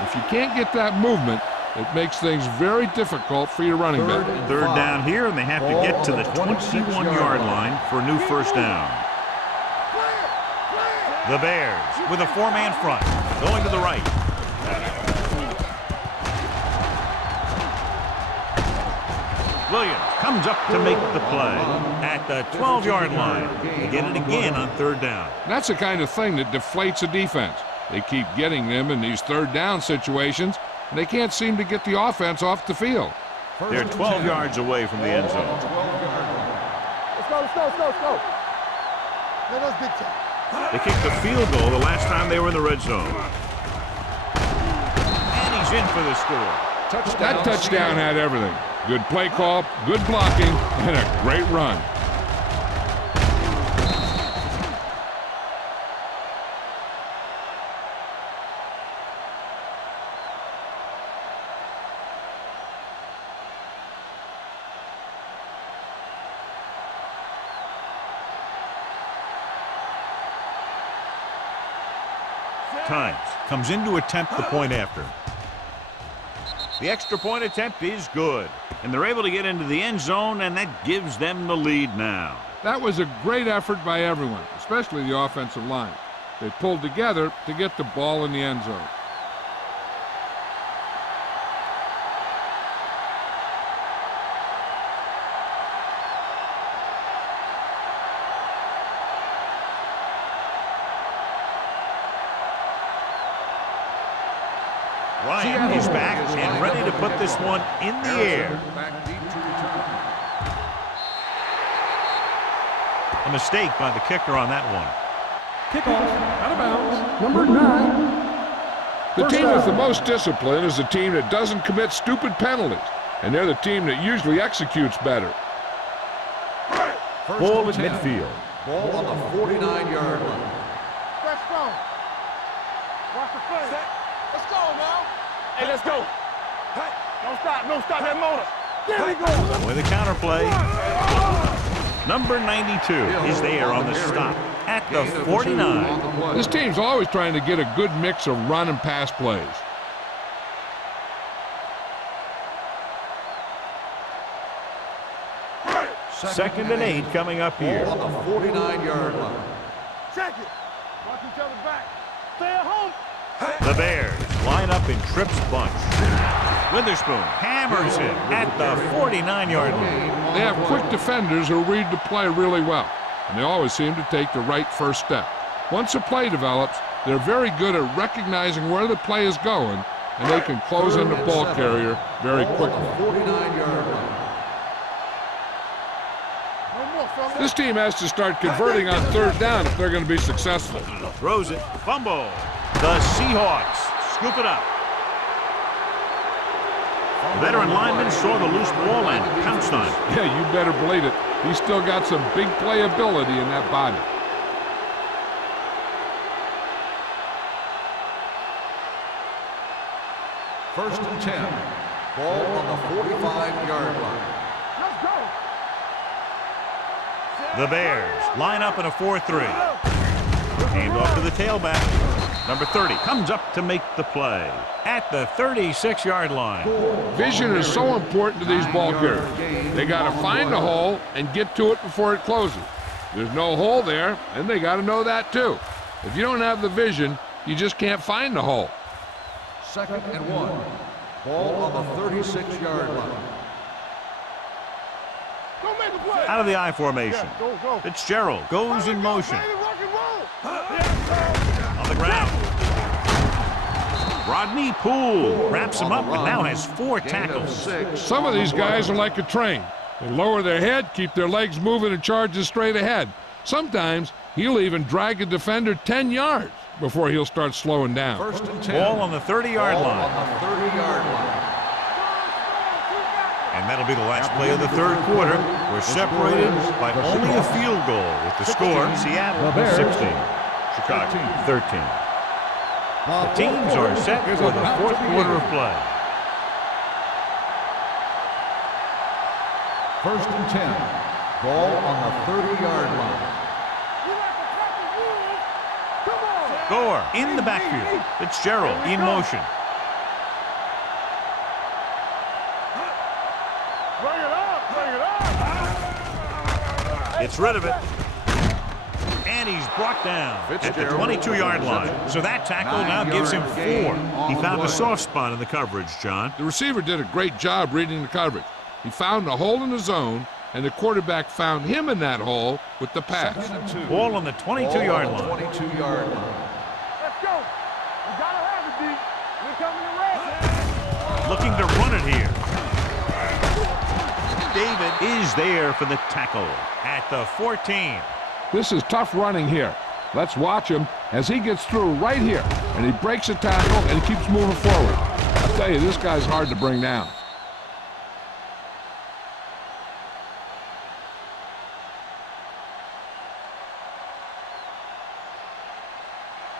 If you can't get that movement, it makes things very difficult for your running back. Third down here, and they have to get to the 21-yard line for a new first down. The Bears with a 4-man front, going to the right. Williams comes up to make the play at the 12-yard line. They get it again on third down. That's the kind of thing that deflates a defense. They keep getting them in these third down situations, and they can't seem to get the offense off the field. They're 12 yards away from the end zone. Let's go. Let us get to. They kicked the field goal the last time they were in the red zone. And he's in for the score. That touchdown had everything. Good play call, good blocking, and a great run. Times comes in to attempt the point after. The extra point attempt is good, and they're able to get into the end zone, and that gives them the lead now. That was a great effort by everyone, especially the offensive line. They pulled together to get the ball in the end zone. Ryan is back and ready to put this one in the air. A mistake by the kicker on that one. Kickoff out of bounds. Number 9. The team with the most discipline is the team that doesn't commit stupid penalties, and they're the team that usually executes better. Ball at midfield. Ball on the 49-yard line. Press strong. Watch the play. Let's go now. Hey, let's go. Hey, don't stop that motor. There we go. With a counterplay. Number 92 is there on the stop at the 49. This team's always trying to get a good mix of run and pass plays. Second and 8 coming up here. Ball on the 49-yard line. Check it. Watch each other back. Stay at home. The Bears line up in Tripp's bunch. Witherspoon hammers it at the 49-yard line. They have quick defenders who read the play really well, and they always seem to take the right first step. Once a play develops, they're very good at recognizing where the play is going, and they can close in the ball carrier very quickly. 49-yard line. This team has to start converting on third down if they're going to be successful. Throws it. Fumble. The Seahawks scoop it up. The veteran lineman saw the loose ball and pounced on it. Yeah, you better believe it. He's still got some big playability in that body. First and 10. Ball on the 45-yard line. Let's go. The Bears line up in a 4-3. Aimed off to the tailback. Number 30 comes up to make the play at the 36-yard line. Vision is so important to these ball carriers. They got to find the hole and get to it before it closes. There's no hole there, and they got to know that too. If you don't have the vision, you just can't find the hole. Second and 1. Ball on the 36-yard line. Go make the play. Out of the I formation. Yeah, go. Fitzgerald goes in motion. Baby, rock and roll. On the ground. Rodney Poole wraps him up and now has 4 tackles. Some of these guys are like a train. They lower their head, keep their legs moving, and charges straight ahead. Sometimes he'll even drag a defender 10 yards before he'll start slowing down. First and 10. Ball on the 30-yard Ball line. on the 30-yard line. And that'll be the last play of the third quarter. We're separated by only a field goal with the score Seattle 16, Chicago 13. The teams are set for the fourth quarter of play. First and 10. Ball on the 30-yard line. Gore in the backfield. Fitzgerald in motion. Bring it up. Gets rid of it. And he's brought down at the 22-yard line. So that tackle now gives him 4. He found a soft spot in the coverage, John. The receiver did a great job reading the coverage. He found a hole in the zone, and the quarterback found him in that hole with the pass. Second and 2. Ball on the 22-yard line. 22-yard line. Let's go. We gotta have it, D. We're coming to red. Looking to run it here. David is there for the tackle at the 14. This is tough running here. Let's watch him as he gets through right here, and he breaks a tackle and keeps moving forward. I'll tell you, this guy's hard to bring down.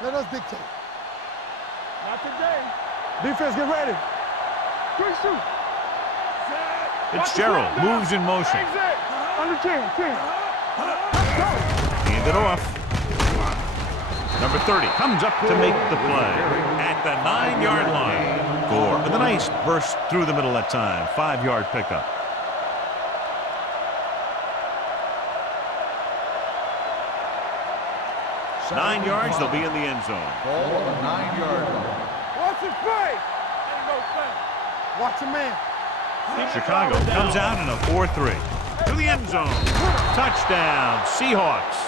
Let us dictate. Not today. Defense, get ready. Quick shoot. Fitzgerald moves in motion. Exit. Under 10. Let's go. Hand it off. Number 30 comes up to make the play at the 9-yard line. Gore with a nice burst through the middle that time. 5-yard pickup. Nine yards, they'll be in the end zone. Ball on the 9-yard line. Watch it play. Ain't no thing. Watch a man. Chicago comes out in a 4-3. To the end zone. Touchdown, Seahawks.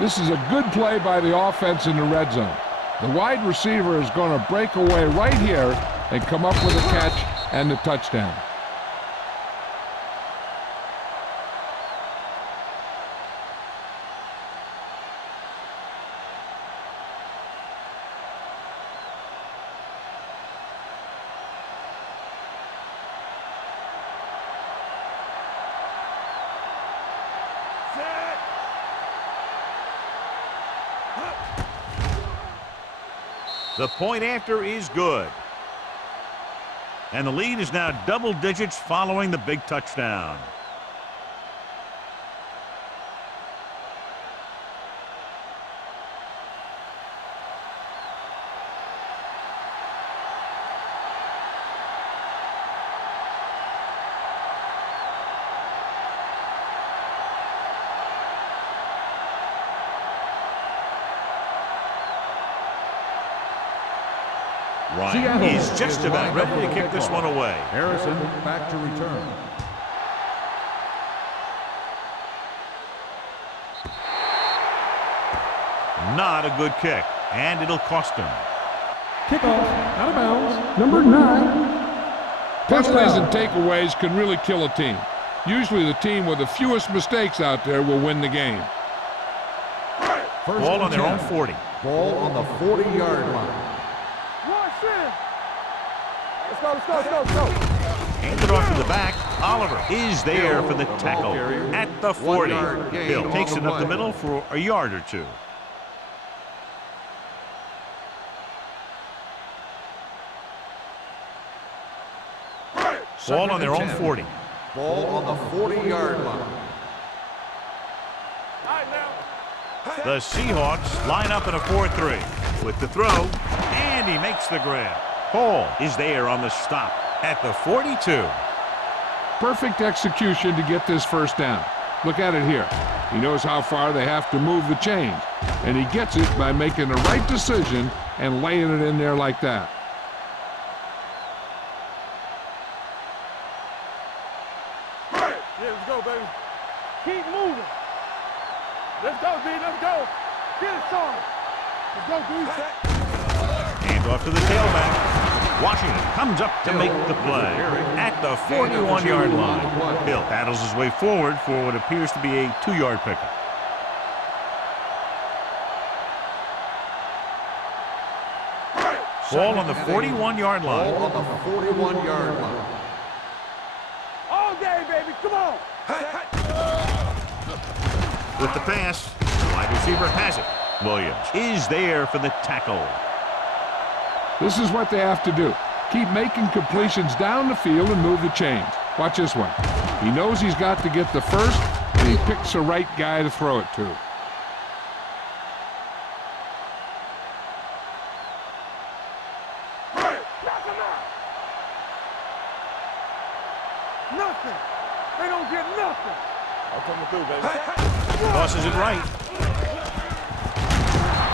This is a good play by the offense in the red zone. The wide receiver is going to break away right here and come up with a catch and the touchdown. The point after is good. And the lead is now double digits following the big touchdown. Ryan is just about ready to kick this one away. Harrison back to return. Not a good kick, and it'll cost him. Kickoff, out of bounds, number 9. Penalties and takeaways can really kill a team. Usually the team with the fewest mistakes out there will win the game. Ball on their own 40. Ball on the 40-yard line. Rush in. Let's go. Handed off to the back. Oliver is there for the tackle at the 40. 1-yard gain Hill on takes the it up the play. middle for a yard or two. Ball on their own 40. Ball on the 40-yard line. All right, now. The Seahawks line up in a 4-3 with the throw, and he makes the grab. Hall is there on the stop at the 42. Perfect execution to get this first down. Look at it here. He knows how far they have to move the chains, and he gets it by making the right decision and laying it in there like that. Yeah, let's go, baby. Keep moving. Let's go, D. Let's go. Get it, son. Let's go, D. Hand off to the tailback. Washington comes up to make the play at the 41-yard line. Hill battles his way forward for what appears to be a 2-yard pickup. Ball on the 41-yard line. Ball on the 41-yard line. All day, baby. Come on. With the pass, the wide receiver has it. Williams is there for the tackle. This is what they have to do. Keep making completions down the field and move the chains. Watch this one. He knows he's got to get the first, and he picks the right guy to throw it to. Knock him out. Nothing. They don't get nothing. I'm coming through, baby. Tosses it right.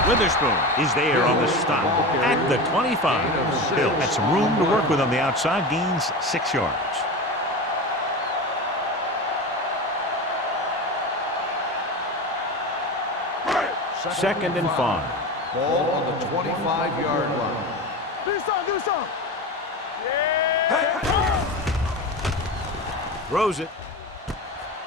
Witherspoon is there on the stop at the 25. Hill had some room to work with on the outside, gains 6 yards. Second and 5. Ball on the 25-yard line. Do something. Throws it.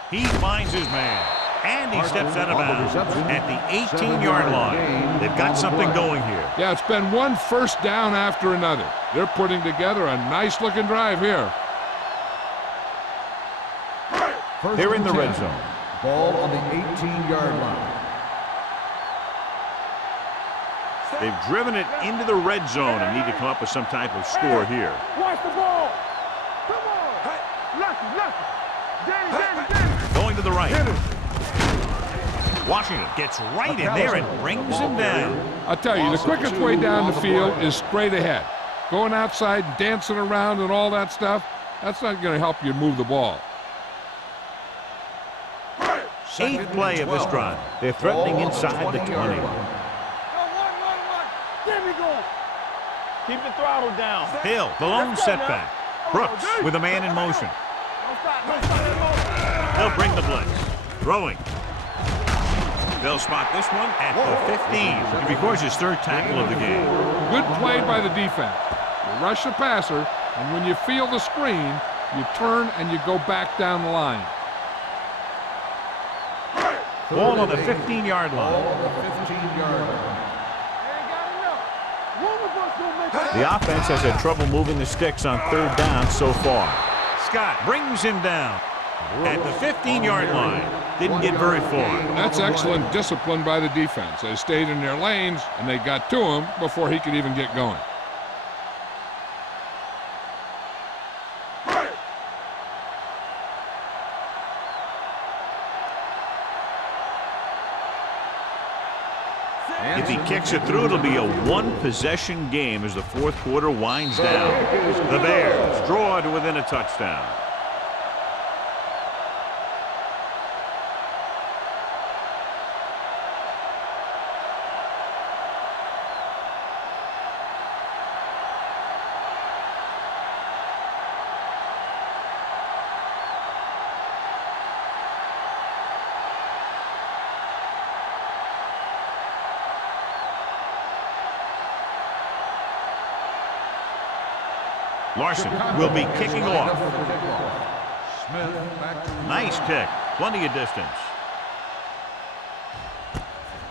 He finds his man. And he steps out of bounds at the 18-yard line. They've got something going here. Yeah, it's been one first down after another. They're putting together a nice-looking drive here. They're in the red zone. Ball on the 18-yard line. They've driven it into the red zone and need to come up with some type of score here. Watch the ball. Come on. Lucky. Danny. Going to the right. Washington gets right in there and brings him down. I'll tell you, the quickest way down the field is straight ahead. Going outside, dancing around and all that stuff, that's not going to help you move the ball. 8th play of this drive. They're threatening inside the 20. One. There we go. Keep the throttle down. Hill, the lone setback. Brooks with a man in motion. Don't stop. They'll bring the blitz. Throwing. They'll spot this one at the 15. It records his 3rd tackle of the game. Good play by the defense. You rush the passer, and when you feel the screen, you turn and you go back down the line. Ball on the 15-yard Ball line. on the 15-yard line. The offense has had trouble moving the sticks on 3rd down so far. Scott brings him down at the 15-yard line. Didn't get very far. That's excellent discipline by the defense. They stayed in their lanes, and they got to him before he could even get going. If he kicks it through, it'll be a 1-possession game as the 4th quarter winds down. The Bears draw to within a touchdown. Larson will be kicking off. Smith back to Nice kick. Plenty of distance.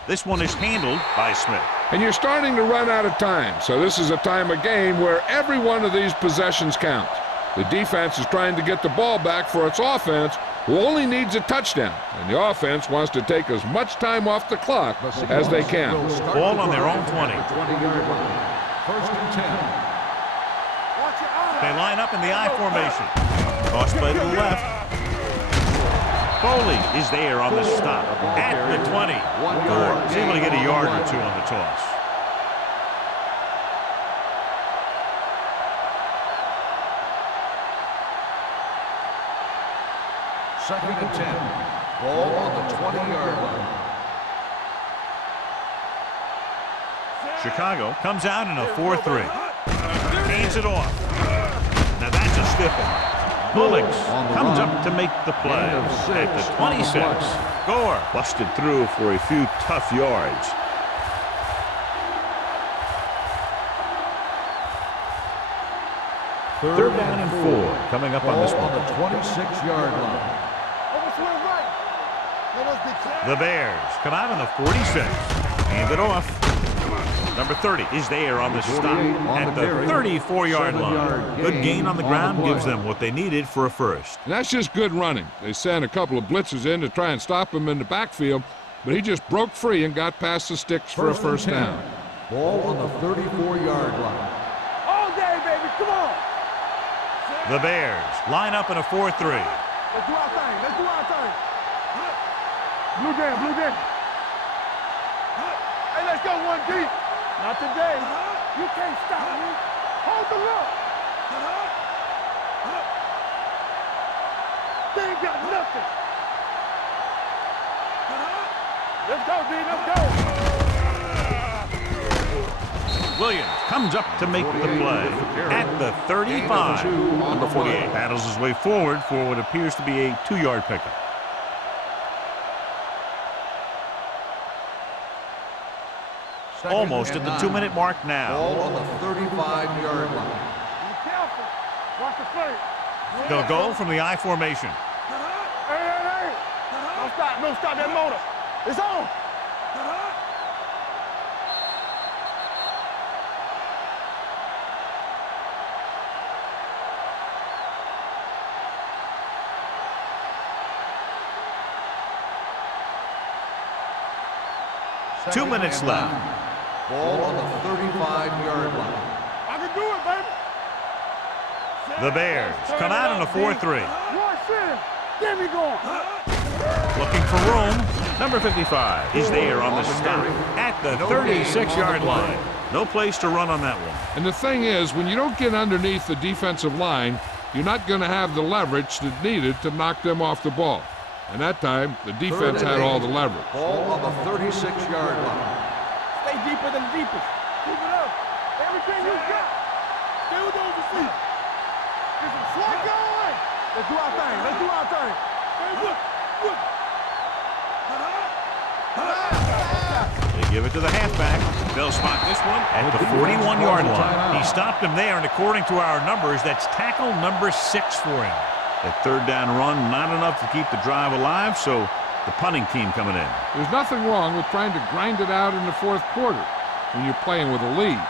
This one is handled by Smith. And you're starting to run out of time, so this is a time of game where every one of these possessions counts. The defense is trying to get the ball back for its offense, who only needs a touchdown, and the offense wants to take as much time off the clock as they can. Ball on their own 20. 20-yard line. First and 10. They line up in the I formation. Toss play to the left. Foley is there on the stop at the 20. Gore is able to get a yard or two on the toss. Second and 10. Ball on the 20-yard line. Chicago comes out in a 4-3. Hands it off. Now that's a stiff one. Bullocks comes up to make the play at the 26. Gore busted through for a few tough yards. Third down and 4 coming up on this one. On the 26-yard line. The Bears come out on the 46. Hand it off. Number 30 is there on the stop at the 34-yard line. Good gain on the ground gives them what they needed for a first. And that's just good running. They sent a couple of blitzes in to try and stop him in the backfield, but he just broke free and got past the sticks for a first down. Ball on the 34-yard line. All day, baby, come on. The Bears line up in a 4-3. Let's do our thing, let's do our thing. Blue game, blue game. Hey, let's go one deep. Not today. You can't stop me. Hold the look. They ain't got nothing. Let's go, D, let's go. Williams comes up to make the play at the 35. Number 48 battles his way forward for what appears to be a 2-yard pickup. Almost at the 2-minute mark now. Ball on the 35-yard line. Be careful. Watch the play. They'll go from the I formation. Hey. Don't stop that motor. It's on. Second 2 minutes left. Ball on the 35-yard line. I can do it, baby. The Bears come out in a 4-3. One center. Get me going. Looking for room. Number 55 is there on the stop at the 36-yard line. No place to run on that one. And the thing is, when you don't get underneath the defensive line, you're not going to have the leverage that's needed to knock them off the ball. And that time, the defense had all the leverage. Ball on the 36-yard line. Stay deeper than the deepest. Keep it up. Everything you got. Stay with those receivers. Get some slack going. Let's do our thing. Let's do our thing. Hey, look. They give it to the halfback. They'll spot this one at the 41-yard line. He stopped him there, and according to our numbers, that's tackle number 6 for him. That third down run, not enough to keep the drive alive, so the punting team coming in. There's nothing wrong with trying to grind it out in the fourth quarter when you're playing with a lead.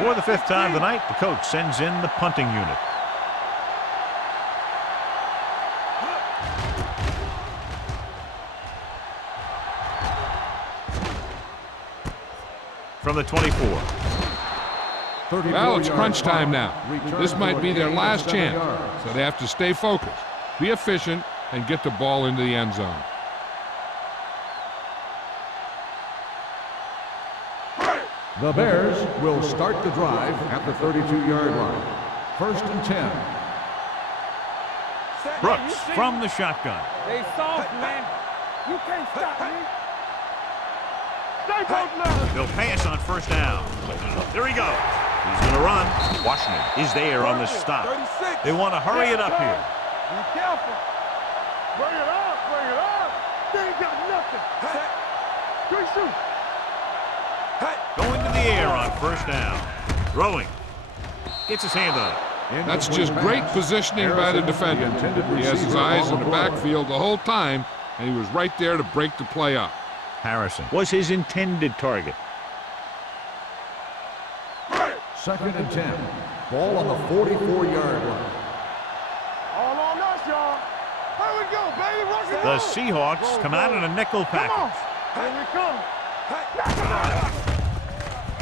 For the 5th time tonight, the coach sends in the punting unit. From the 24. Well, it's crunch time now. This might be their last chance, so they have to stay focused, be efficient, and get the ball into the end zone. The Bears will start the drive at the 32-yard line. First and 10. Brooks from the shotgun. They soft, man. You can't stop me. Stay both left. They'll pass on first down. There he goes. He's going to run. Washington is there on the stop. They want to hurry it up here. Be careful. Bring it up, bring it up. They ain't got nothing. Good shoot. Going to the air on first down. Throwing. Gets his hand on it. That's just great positioning by the defender. He has his eyes in the backfield the whole time, and he was right there to break the play up. Harrison was his intended target. 2nd and 10. Ball on the 44-yard line. All on us, y'all. Here we go, baby. Rock and The roll. Seahawks come out in a nickel Come on. package. Here we come.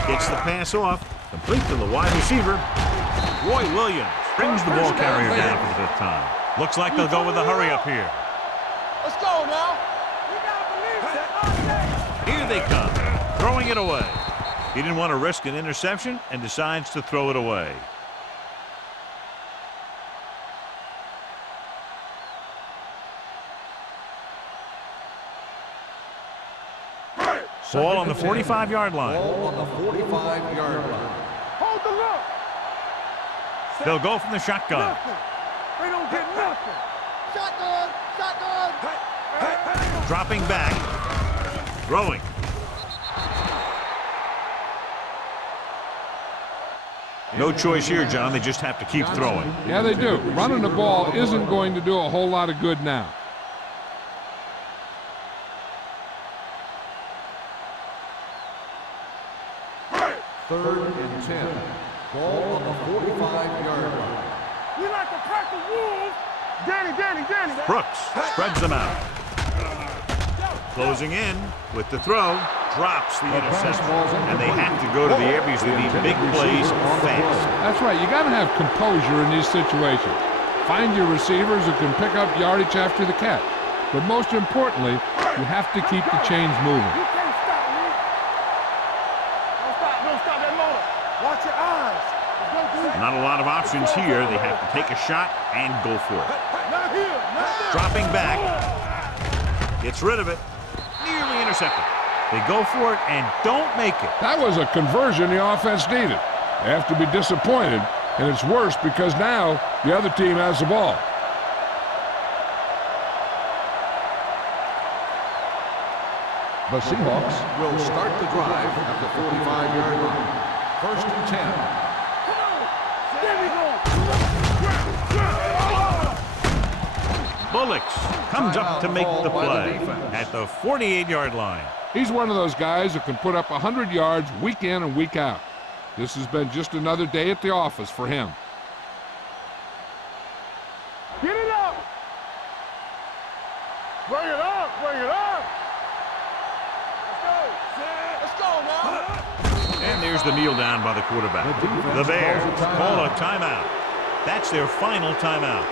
Gets the pass off. Complete to the wide receiver. Roy Williams brings the ball carrier down for the 5th time. Looks like they'll go with a hurry up here. Let's go now. We gotta believe it. Here they come. Throwing it away. He didn't want to risk an interception and decides to throw it away. Ball on the 45-yard line. Ball on the 45-yard line. Hold the look. They'll go from the shotgun. Nothing. They don't get nothing. Shotgun. Shotgun. Dropping back. Throwing. No choice here, John. They just have to keep throwing. Yeah, they do. Running the ball isn't going to do a whole lot of good now. Third and 10. Ball on the 45-yard line. We like to crack the wolves. Danny. Brooks spreads them out. Closing in with the throw. Drops the interception. And they have to go to the air because they need big plays fast. That's right. You got to have composure in these situations. Find your receivers who can pick up yardage after the catch. But most importantly, you have to keep the chains moving. You can't stop me. Don't stop that motor. Watch your eyes. Let's go, dude. Not a lot of options here. They have to take a shot and go for it. Not here. Not there. Dropping back. Gets rid of it. Nearly intercepted. They go for it and don't make it. That was a conversion the offense needed. They have to be disappointed, and it's worse because now the other team has the ball. The Seahawks will start the drive at the 45-yard line. 1st and 10. There we go. Bullocks comes up to make the play at the 48-yard line. He's one of those guys who can put up 100 yards week in and week out. This has been just another day at the office for him. Get it up. Bring it up. Let's go now. And there's the kneel down by the quarterback. The Bears call a timeout. That's their final timeout.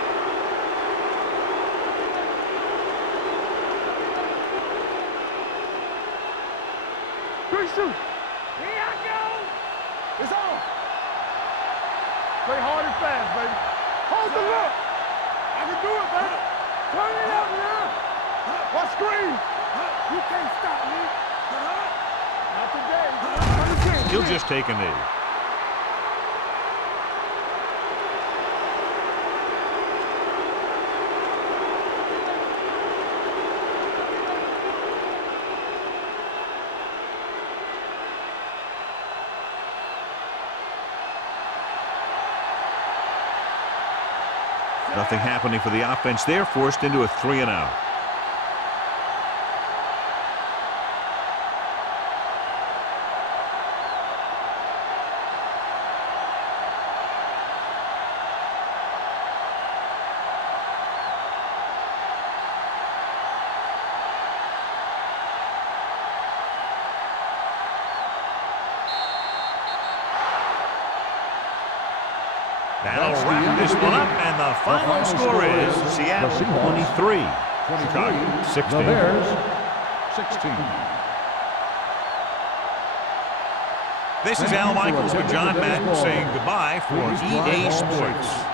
Here I go. It's on. Play hard and fast, baby. Hold the look. I can do it, baby. Turn it up now. What screen? You can't stop me. Not today. He'll just take a knee. Nothing happening for the offense. They're forced into a 3-and-out. That'll wrap this one up, and the final score is Seattle 23, Chicago 16. The Bears 16. This is Al Michaels with John Madden saying goodbye for EA Sports.